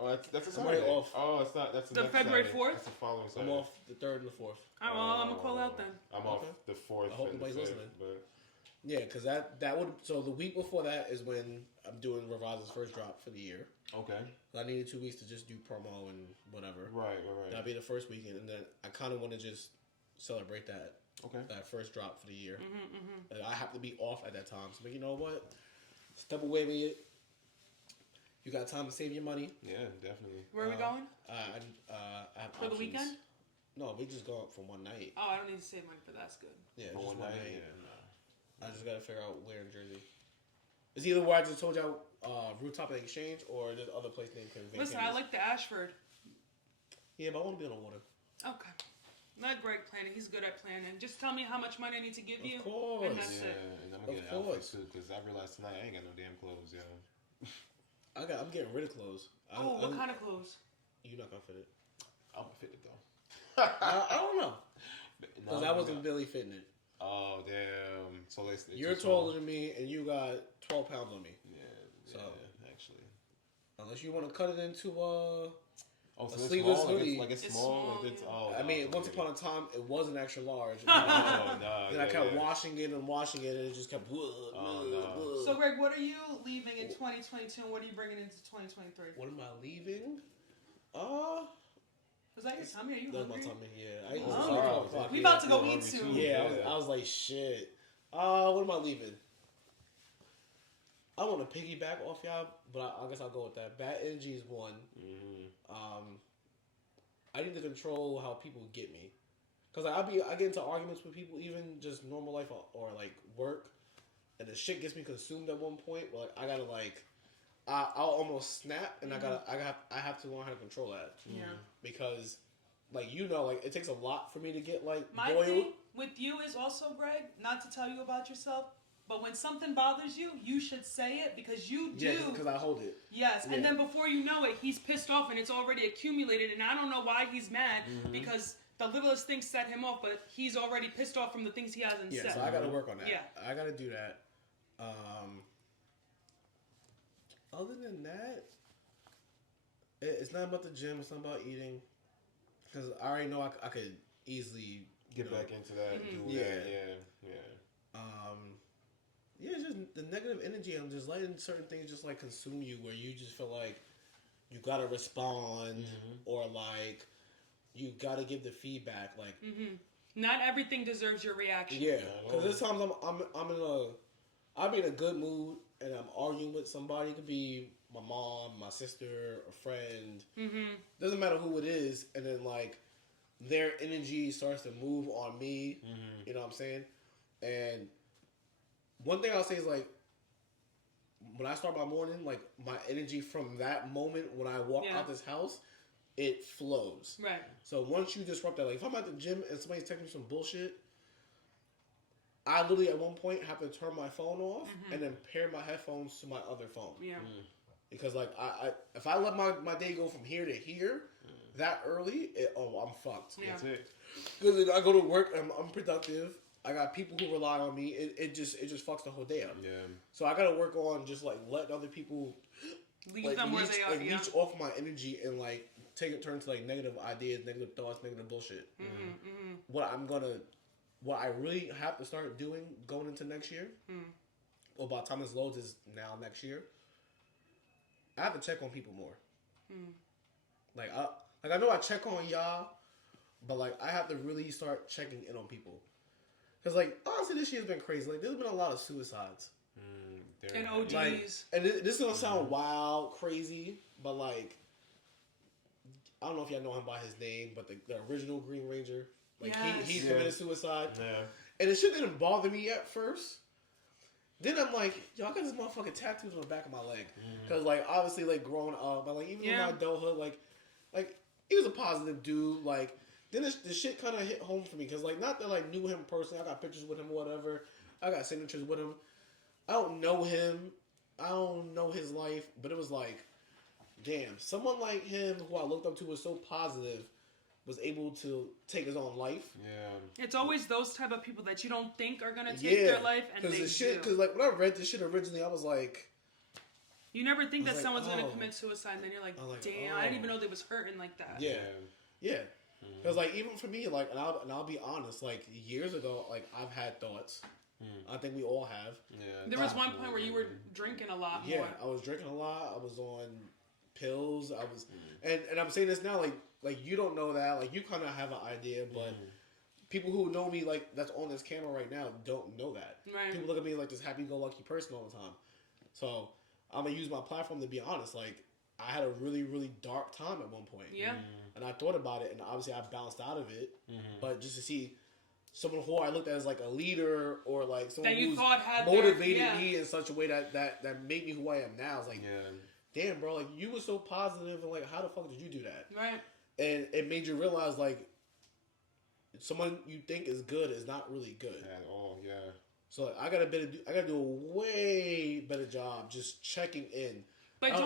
Oh, that's a I'm already Saturday. off. Oh, it's not. That's The next February Saturday. 4th? That's the following I'm Saturday. off the 3rd and the 4th. I'm gonna call out then. I'm off Okay. the 4th. I hope and the nobody's 5th, listening. But Yeah, because that would. So the week before that is when I'm doing Ravaz's first drop for the year. okay. I needed 2 weeks to just do promo and whatever. Right. That'd be the first weekend, and then I kind of want to just celebrate that Okay. first drop for the year. Mm-hmm. And I have to be off at that time. So, you know what? Step away with it. You got time to save your money. Yeah, definitely. Where are we going? I have For the options. weekend? No, we just go out for one night. Oh, I don't need to save money for that. That's good. Yeah, For just one night. Yeah. Nah. I just gotta figure out where in Jersey. It's either where I just told y'all, Rooftop and Exchange, or there's other place named Convent Listen, I Campus. like the Ashford. Yeah, but I want to be on the water. Okay. Let Greg plan it. He's good at planning. Just tell me how much money I need to give you. Of course. And that's Yeah, it. and I'm gonna get an outfit too because I realized tonight I ain't got no damn clothes, yo. I'm getting rid of clothes. What kind of clothes? You're not gonna fit it. I'm gonna fit it though. I don't know. Because I wasn't really fitting it. Oh damn! So you're taller than me, and you got 12 pounds on me. Yeah. Actually. Unless you want to cut it into so a it's sleeveless small, hoodie. Like it's small. Like it's, I mean, once upon a time, it was an extra large. Then I kept washing it, and it just kept. So, Greg, what are you leaving in 2022, and what are you bringing into 2023? What am I leaving? Was that your tummy? Are you That was hungry? my tummy. Yeah, I ate Oh. this We about to go eat soon. Yeah, I was like, shit. What am I leaving? I want to piggyback off y'all, but I guess I'll go with that. Bad energy is one. I need to control how people get me, cause I get into arguments with people, even just normal life or like work, and the shit gets me consumed at one point. Where like I gotta like, I'll almost snap, and I have to learn how to control that. Yeah. Because, like like it takes a lot for me to get like My boiled. thing with you is also, Greg, not to tell you about yourself, but when something bothers you, you should say it because you do. Yeah, because I hold it. Yes, Yeah. and then before you know it, he's pissed off and it's already accumulated, and I don't know why he's mad because the littlest thing set him off, but he's already pissed off from the things he hasn't said. Yeah, so I got to work on that. Yeah. I got to do that. Other than that, it's not about the gym. It's not about eating. Because I already know I could easily get back into that. Do Yeah. that. Yeah. Yeah, it's just the negative energy and just letting certain things just like consume you, where you just feel like you gotta respond or like you gotta give the feedback. Like, Not everything deserves your reaction. yeah, because there's times I'll be in a good mood and I'm arguing with somebody. It could be my mom, my sister, a friend. Doesn't matter who it is, and then like their energy starts to move on me. You know what I'm saying? And one thing I'll say is like when I start my morning, like my energy from that moment when I walk out this house, it flows. Right. So once you disrupt that, like if I'm at the gym and somebody's texting me some bullshit, I literally at one point have to turn my phone off and then pair my headphones to my other phone. Yeah. Because like I if I let my day go from here to here that early, I'm fucked. Yeah. That's it. Because I go to work, I'm unproductive. I got people who rely on me. It just fucks the whole day up. Yeah. So I gotta work on just like letting other people Leave them where they are. like, leech off my energy and like take a turn to like negative ideas, negative thoughts, negative bullshit. What I really have to start doing going into next year, or by the time this loads is now next year, I have to check on people more. Like I know I check on y'all, but like I have to really start checking in on people. Cause like honestly, this year's been crazy. Like there's been a lot of suicides And OGs. Like, and this is gonna sound wild, crazy, but like I don't know if y'all know him by his name, but the original Green Ranger, like he committed suicide. Yeah. And the shit didn't bother me at first. Then I'm like, yo, I got this motherfucking tattoos on the back of my leg. Because, like, obviously, like, growing up, but, like, even in my adulthood, like, he was a positive dude. Like, then the shit kind of hit home for me. Because, like, not that I knew him personally. I got pictures with him or whatever. I got signatures with him. I don't know him. I don't know his life. But it was like, damn, someone like him who I looked up to was so positive was able to take his own life. Yeah. It's always those type of people that you don't think are gonna take their life, and they do. Because like when I read this shit originally, I was like, you never think that like, someone's gonna commit suicide, and then you're like, damn, I didn't even know they was hurting like that. Yeah. Because like even for me, like, and I'll be honest, like years ago, like I've had thoughts. I think we all have. Yeah. There was one point where you were drinking a lot more. Yeah, I was drinking a lot. I was on pills. I was, and I'm saying this now, like you don't know that, like you kind of have an idea, but people who know me, like that's on this camera right now, don't know that. Right. People look at me like this happy-go-lucky person all the time. So I'm gonna use my platform to be honest. Like I had a really, really dark time at one point. Yeah. And I thought about it, and obviously I bounced out of it. But just to see someone who I looked at as like a leader or like someone that you who's thought had motivated me in such a way that made me who I am now. I was like, damn, bro, like you were so positive, and like how the fuck did you do that? Right. And it made you realize like someone you think is good is not really good. At all, yeah. So like, I gotta do a way better job just checking in. But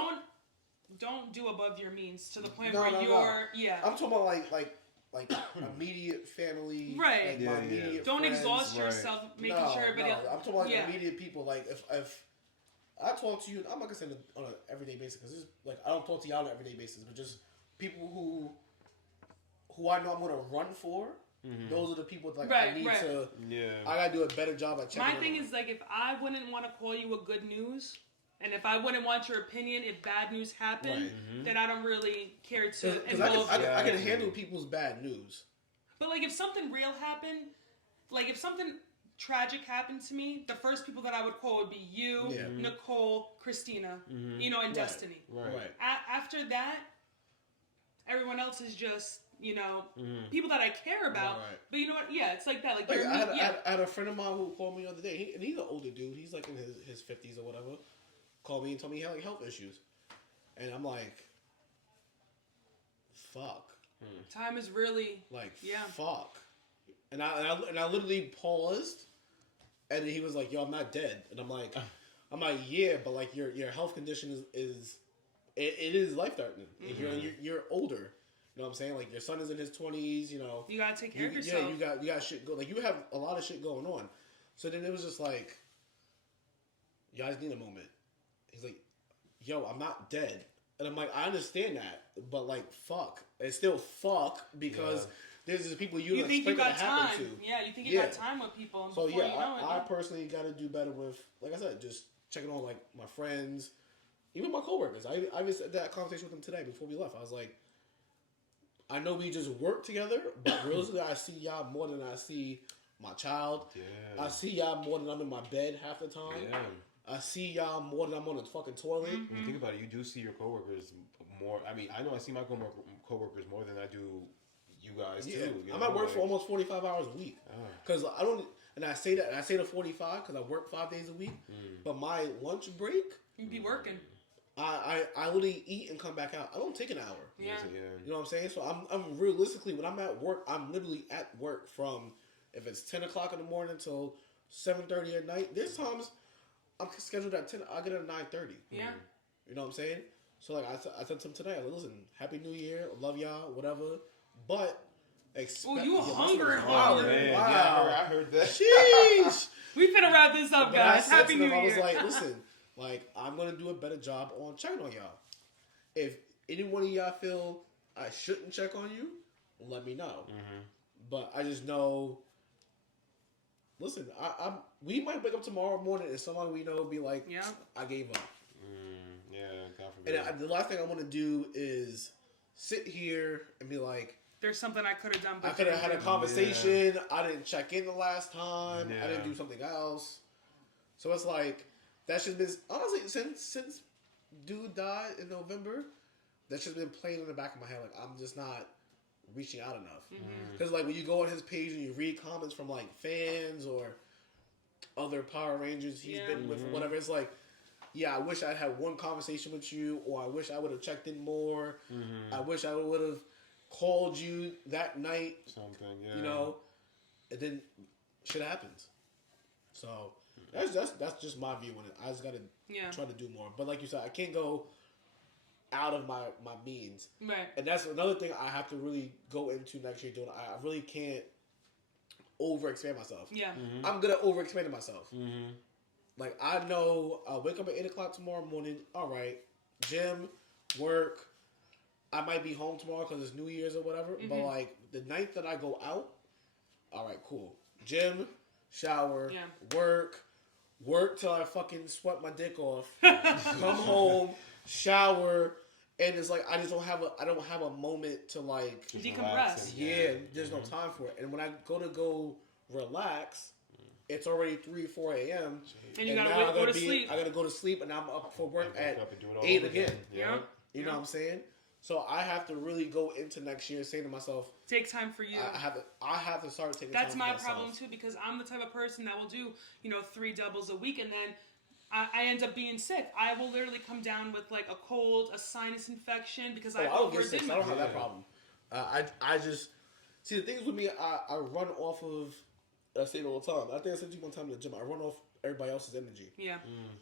don't do above your means to the point No, where no, no. you're yeah. I'm talking about like immediate family, Right. Like Yeah, my yeah. immediate Don't friends. exhaust right. yourself making No, sure everybody no, else. I'm talking about Yeah. immediate people. Like if I talk to you, I'm not gonna say on an everyday basis because like I don't talk to y'all on an everyday basis, but just people who I know I'm gonna run for. Those are the people like I Right, need right. to. Yeah. I gotta do a better job at checking. My in thing on. is like if I wouldn't want to call you a good news, and if I wouldn't want your opinion if bad news happened, Right. then I don't really care to Because involve. I can Yeah. handle people's bad news. But like if something real happened, like if something tragic happened to me, the first people that I would call would be you, Yeah. Nicole, Christina, you know, and Right. Destiny. Right. After that, everyone else is just people that I care about. Right. But you know what? Yeah, it's like that. Like Like, you're I had a friend of mine who called me the other day, and he's an older dude. He's like in his 50s or whatever. Called me and told me he had like health issues, and I'm like, fuck, time is really like Yeah. fuck, and I literally paused, and he was like, yo, I'm not dead, and I'm like, yeah, but like your health condition is it is life threatening. You're older. You know what I'm saying? Like your son is in his 20s. You know, you gotta take care of yourself. Yeah, you got shit go. Like you have a lot of shit going on. So then it was just like, you guys need a moment. He's like, yo, I'm not dead, and I'm like, I understand that, but like, fuck, it's still fuck because there's just people you don't think you expect got to happen time. to. Yeah, you think you got time with people. And So before yeah, you know I it, personally got to do better with, like I said, just checking on like my friends, even my coworkers. I even had that conversation with them today before we left. I was like, I know we just work together, but realistically, I see y'all more than I see my child. Yeah. I see y'all more than I'm in my bed half the time. Yeah. I see y'all more than I'm on the fucking toilet. When you think about it, you do see your coworkers more. I mean, I know I see my coworkers more than I do you guys Yeah, too. You I'm know, at work like- for almost 45 hours a week. Because I don't, and I say that, and I say the 45 because I work 5 days a week. But my lunch break, you'd be working. I literally eat and come back out. I don't take an hour. Yeah. You know what I'm saying? So I'm realistically, when I'm at work, I'm literally at work from, if it's 10 o'clock in the morning until 7:30 at night. There's times I'm scheduled at 10, I get at 9:30. Yeah. You know what I'm saying? So like I said to him today, I was like, listen, Happy New Year, love y'all, whatever. But expect. Oh, you Yeah, my hungry, shit was huh? Oh hungry. man, Wow. yeah, I heard that. Sheesh. We finna wrap this up, But I guys. said Happy to New them, I was Year. like, listen, like I'm gonna do a better job on checking on y'all. If any one of y'all feel I shouldn't check on you, let me know. But I just know. Listen, we might wake up tomorrow morning and someone we know will be like, Yeah. I gave up. Yeah, God forbid. And the last thing I want to do is sit here and be like, There's something I could have done. I but could have had a didn't. conversation. I didn't check in the last time. I didn't Yeah. do something else. So it's like that's just been honestly since dude died in November. That's just been playing in the back of my head. Like I'm just not reaching out enough. Because like when you go on his page and you read comments from like fans or other Power Rangers he's been with, or whatever, it's like, yeah, I wish I'd had one conversation with you, or I wish I would have checked in more. I wish I would have called you that night. Something, yeah. You know, and then shit happens. So that's just my view on it. I just gotta try to do more. But like you said, I can't go out of my means. Right. And that's another thing I have to really go into next year doing. I really can't overexpand myself. Yeah. I'm good at overexpanding myself. Like I know I'll wake up at 8 o'clock tomorrow morning. All right, gym, work. I might be home tomorrow because it's New Year's or whatever. But like the night that I go out, all right, cool. Gym, shower, work till I fucking sweat my dick off. Come home, shower, and it's like I don't have a moment to like Just Decompress. relaxing, yeah, there's no time for it. And when I go relax, it's already 3, 4 a.m. And you gotta now go to sleep. I gotta go to sleep, and I'm up for work Wake at up and do it all 8 over again. Yeah. You know what I'm saying? So I have to really go into next year saying to myself, Take time for you. I have to start taking That's time my for myself. problem too, because I'm the type of person that will do 3 doubles a week, and then I end up being sick. I will literally come down with like a cold, a sinus infection because I I don't get sick. overdid So I don't have my. that problem. I just See, the thing is with me, I run off of. I say it all the time. I think I said to you one time in the gym. I run off everybody else's energy. Yeah.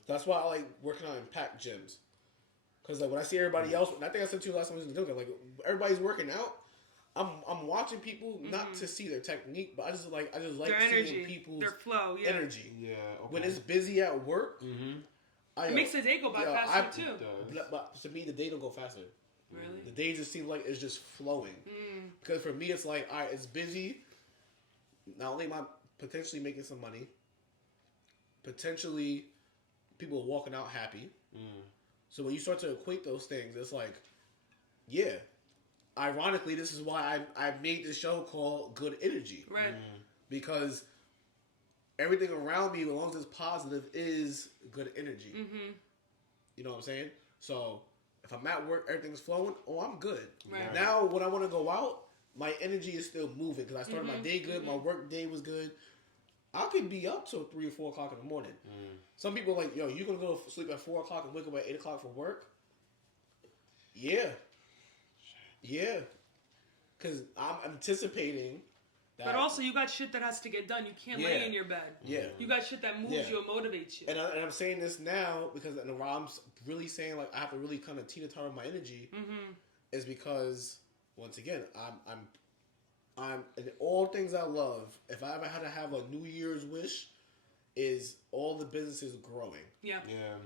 That's why I like working on packed gyms. Because like when I see everybody else, and I think I said to you last time I was in the gym, like everybody's working out. I'm watching people not to see their technique, but I just like Their seeing energy, people's their flow, yeah. energy. Yeah. Okay. When it's busy at work, It makes the day go by faster too. But to me, the day don't go faster. Really? The day just seems like it's just flowing. Because for me, it's like, all right, it's busy. Not only am I potentially making some money, potentially people are walking out happy. So when you start to equate those things, it's like, yeah. Ironically, this is why I made this show called Good Energy. Right. Because everything around me, as long as it's positive, is good energy. You know what I'm saying? So if I'm at work, everything's flowing. Oh, I'm good. Right. Now, when I want to go out, my energy is still moving because I started my day good. My work day was good. I could be up till 3 or 4 o'clock in the morning. Some people are like, yo, you gonna go sleep at 4 o'clock and wake up at 8 o'clock for work? Yeah. Yeah. Because I'm anticipating that. But also, you got shit that has to get done. You can't lay in your bed. Yeah. You got shit that moves you and motivates you. And I'm saying this now because and why I'm really saying like I have to really kind of teeter-totter my energy is because once again I'm in all things I love. If I ever had to have a New Year's wish, is all the businesses growing. Yeah. Yeah.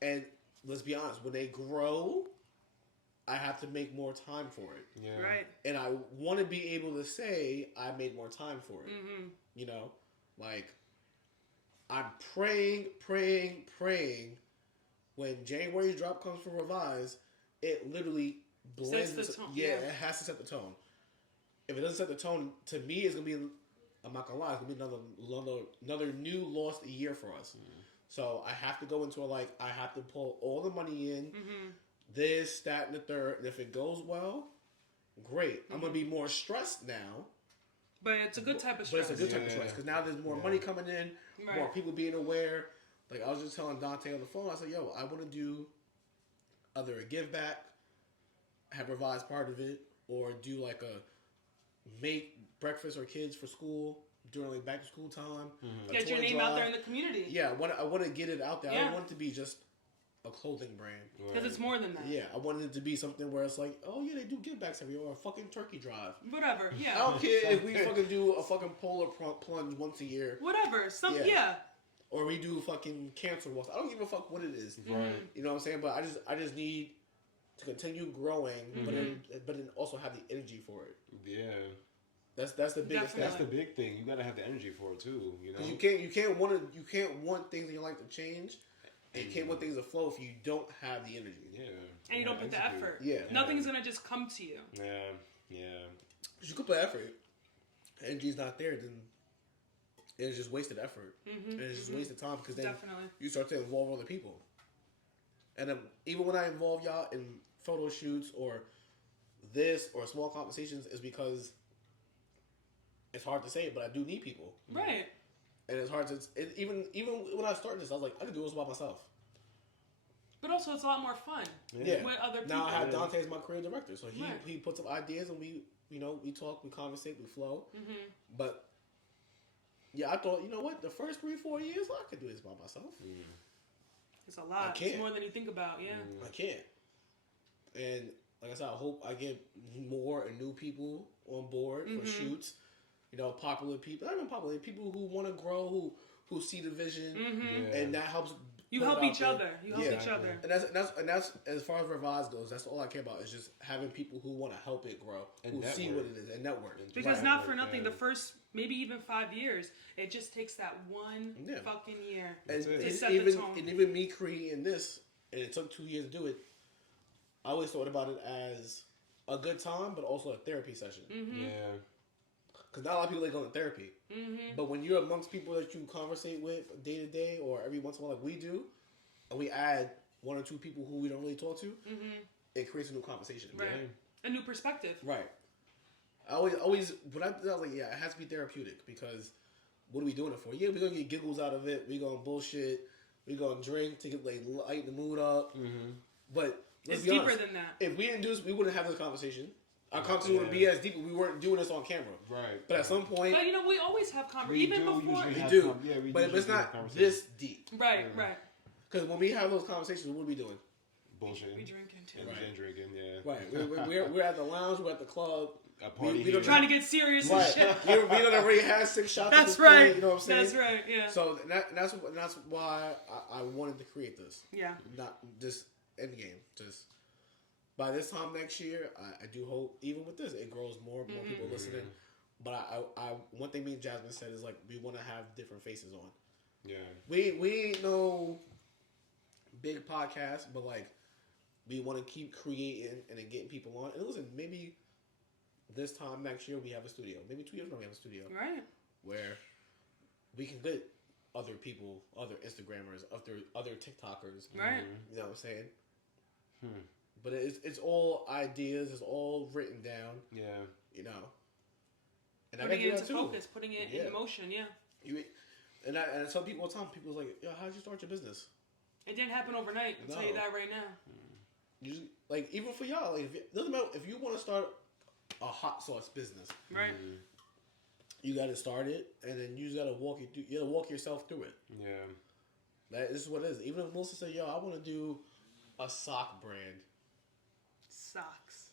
And let's be honest, when they grow, I have to make more time for it. Yeah. Right. And I want to be able to say I made more time for it. You know, like I'm praying. When January's drop comes for Revise, it literally blends. Sets the tone. Yeah, it has to set the tone. If it doesn't set the tone, to me, it's gonna be. I'm not gonna lie, it's gonna be another new lost year for us. So I have to go into I have to pull all the money in. This, that, and the third. And if it goes well, great. I'm gonna be more stressed now. But it's a good type of But stress. it's a good type of stress because now there's more money coming in, more people being aware. Like I was just telling Dante on the phone, I said, "Yo, I want to do either a give back, have Revise part of it, or do like a make breakfast or kids for school during like back to school time. Get your name out there in the community. Yeah, I want to get it out there. I Yeah. don't want it to be just a clothing brand. Because it's more than that. Yeah, I wanted it to be something where it's like, oh yeah, they do give backs every year, or a fucking turkey drive. Whatever. Yeah. I don't care if we fucking do a fucking polar plunge once a year. Whatever. Yeah. Or we do fucking cancer walks. I don't give a fuck what it is. Right. You know what I'm saying? But I just need to continue growing, but then also have the energy for it. Yeah. That's the biggest thing. That's the big thing. You gotta have the energy for it too. You know. Because you can't want things in your life to change, and you can't want things to flow if you don't have the energy. Yeah. And you don't put the effort. Yeah. Nothing's gonna just come to you. Yeah. Yeah. Because you could put effort, energy's not there, then it's just wasted effort, and it's just wasted time because then Definitely. you start to involve other people. And even when I involve y'all in photo shoots or this or small conversations, is because it's hard to say it, but I do need people. Right. And it's hard to even when I started this, I was like, I could do this by myself. But also, it's a lot more fun Yeah. with other people. Now I have Dante as my creative director, so Right. he puts up ideas and we talk, we conversate, we flow. But yeah, I thought, you know what, the first 3-4 years I could do this by myself. It's a lot. I can't. It's more than you think about. Yeah. I can't. And like I said, I hope I get more and new people on board for shoots. You know, popular people, not even popular, people who want to grow, who see the vision, and that helps. You put it help out each there. other. You help Yeah. each other. And that's as far as Revise goes. That's all I care about is just having people who want to help it grow, And who network. see what it is, and network. Because Right. not for nothing, the first maybe even 5 years, it just takes that one Yeah. fucking year. And, it. To and set the even tone. and even me creating this, and it took 2 years to do it. I always thought about it as a good time, but also a therapy session. Yeah. Because not a lot of people like going to therapy. But when you're amongst people that you conversate with day to day or every once in a while like we do, and we add 1 or 2 people who we don't really talk to, it creates a new conversation. Right. A new perspective. Right. I always, when I was like, yeah, it has to be therapeutic because what are we doing it for? Yeah, we're going to get giggles out of it. We're going to bullshit. We're going to drink to get, like, lighten the mood up. But let's It's be deeper honest, than that. if we didn't do this, we wouldn't have this conversation. Our conversation wouldn't be as deep. We weren't doing this on camera. Right. But at some point, But we always have we conversations. Even do before. usually we have do. we but usually it's have not conversations. this deep. Right. Yeah. Right. Because when we have those conversations, what are we doing? Bullshit. We drinking too. And then drinking, yeah. Right. We're at the lounge. We're at the club. A party we here. don't Trying to get serious and Right. shit. we done already had 6 shots. At That's this right. Point, you know what I'm saying? That's right. Yeah. So that's why I wanted to create this. Yeah. Not just end game. Just by this time next year, I do hope even with this it grows more people listening. But I one thing me and Jasmine said is like we want to have different faces on. Yeah. We ain't no big podcast, but like we want to keep creating and then getting people on. And listen, maybe this time next year we have a studio. Maybe 2 years from now we have a studio Right. where we can get other people, other Instagrammers, other TikTokers. Right. You know what I'm saying? But it's all ideas. It's all written down. Yeah. You know. And Putting I it got into focus. Putting it Yeah. in motion. Yeah. And I tell people all the time. People's like, "Yo, how'd you start your business?" It didn't happen overnight. I'll tell you No. that right now. You just, like even for y'all, like it doesn't matter if you want to start a hot sauce business, Right. you got to start it, and then you just got to walk yourself through it. Yeah. That is what it is. Even if Melissa said, "Yo, I want to do a sock brand," Socks.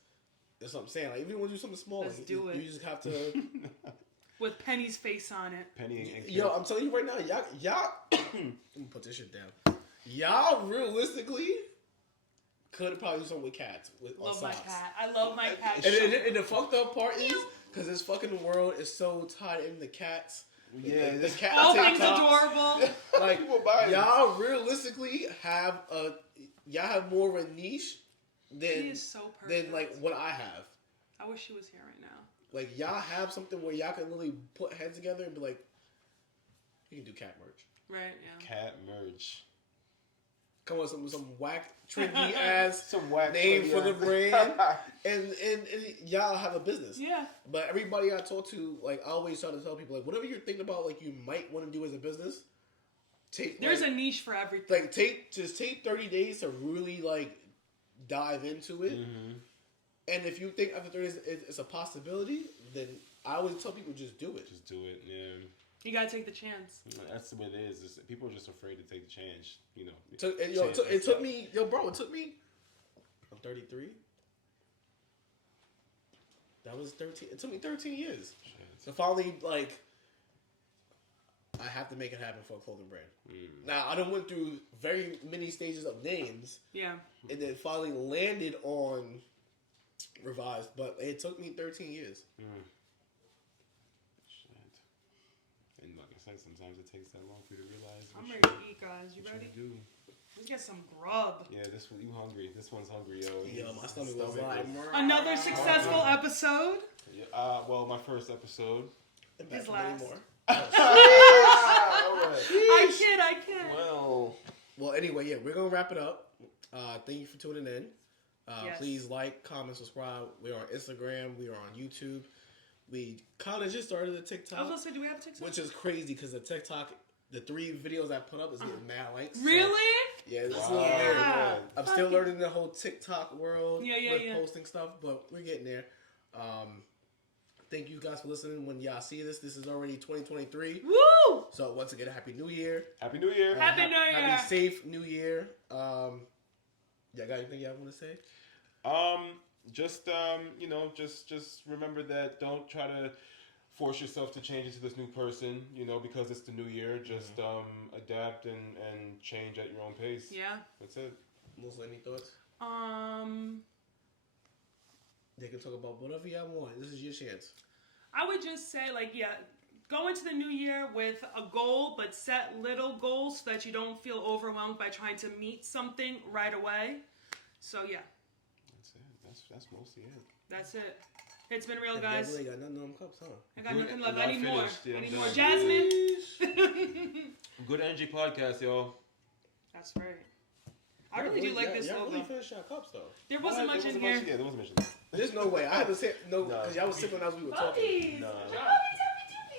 that's what I'm saying. Like even if you want to do something small, Let's like, do it. You just have to. With Penny's face on it. Penny and Yo, I'm telling you right now, y'all. Let me put this shit down. Y'all realistically could probably do something with cats. Love on my socks. cat. I love my cat. And the fucked up part is because this fucking world is so tied into cats. Yeah, the cat All things TikToks. adorable. Like People buy it. y'all realistically have more of a niche She than is so perfect. than like what I have. I wish she was here right now. Like y'all have something where y'all can literally put heads together and be like, you can do cat merch. Right, yeah. Cat merch. Come on, some whack trendy ass Some whack name funny for the ass. brand, and y'all have a business. Yeah. But everybody I talk to, like, I always try to tell people, like, whatever you're thinking about, like, you might want to do as a business, There's a niche for everything. like, take 30 days to really, like, dive into it. Mm-hmm. And if you think after 30 days it's a possibility, then I always tell people just do it. Just do it, yeah. You gotta take the chance. That's what it is. People are just afraid to take the chance, you know. It took me, I'm 33. That was 13. It took me 13 years. So finally, like, I have to make it happen for a clothing brand. Now, I done went through very many stages of names, Yeah. and then finally landed on Revised, but it took me 13 years. Shit. And like I said, sometimes it takes that long for you to realize. I'm ready to eat, guys. You ready? Do. Let's get some grub. Yeah, this one, you hungry. This one's hungry, yo. Yo, my stomach was like... Another successful episode. Yeah, well, my first episode. His last. Alright. I kid. Well, anyway, yeah, we're going to wrap it up. Thank you for tuning in. Yes. Please like, comment, subscribe. We're on Instagram. We are on YouTube. We kind of just started a TikTok. I was gonna say, do we have a TikTok? Which is crazy because the TikTok, the 3 videos I put up is getting mad likes. So, Really? yeah, it's wow. a little weird. Yeah. I'm still learning the whole TikTok world with Yeah. posting stuff, but we're getting there. Thank you guys for listening. When y'all see this is already 2023. Woo! So once again, Happy New Year. Happy New Year. Happy New Year. Happy safe New Year. Y'all got anything y'all want to say? Just remember that don't try to force yourself to change into this new person, because it's the new year. Just adapt and change at your own pace. Yeah. That's it. Melissa, any thoughts? They can talk about whatever y'all want. This is your chance. I would just say, go into the new year with a goal, but set little goals so that you don't feel overwhelmed by trying to meet something right away. So, yeah. That's it. That's mostly it. That's it. It's been real, guys. You really got nothing on them cups, huh? I got nothing We're left. I not need more. finished. Yeah, I I'm need more. done. Jasmine? Good energy podcast, y'all. That's right. I really do like this y'all logo. really finished your cups, though. There wasn't much in here. Yeah, there wasn't much in there. There's no way. I haven't said no, because y'all was sipping as we were talking. Puppies! No.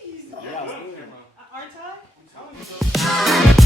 Puppies! Yeah, Aren't I?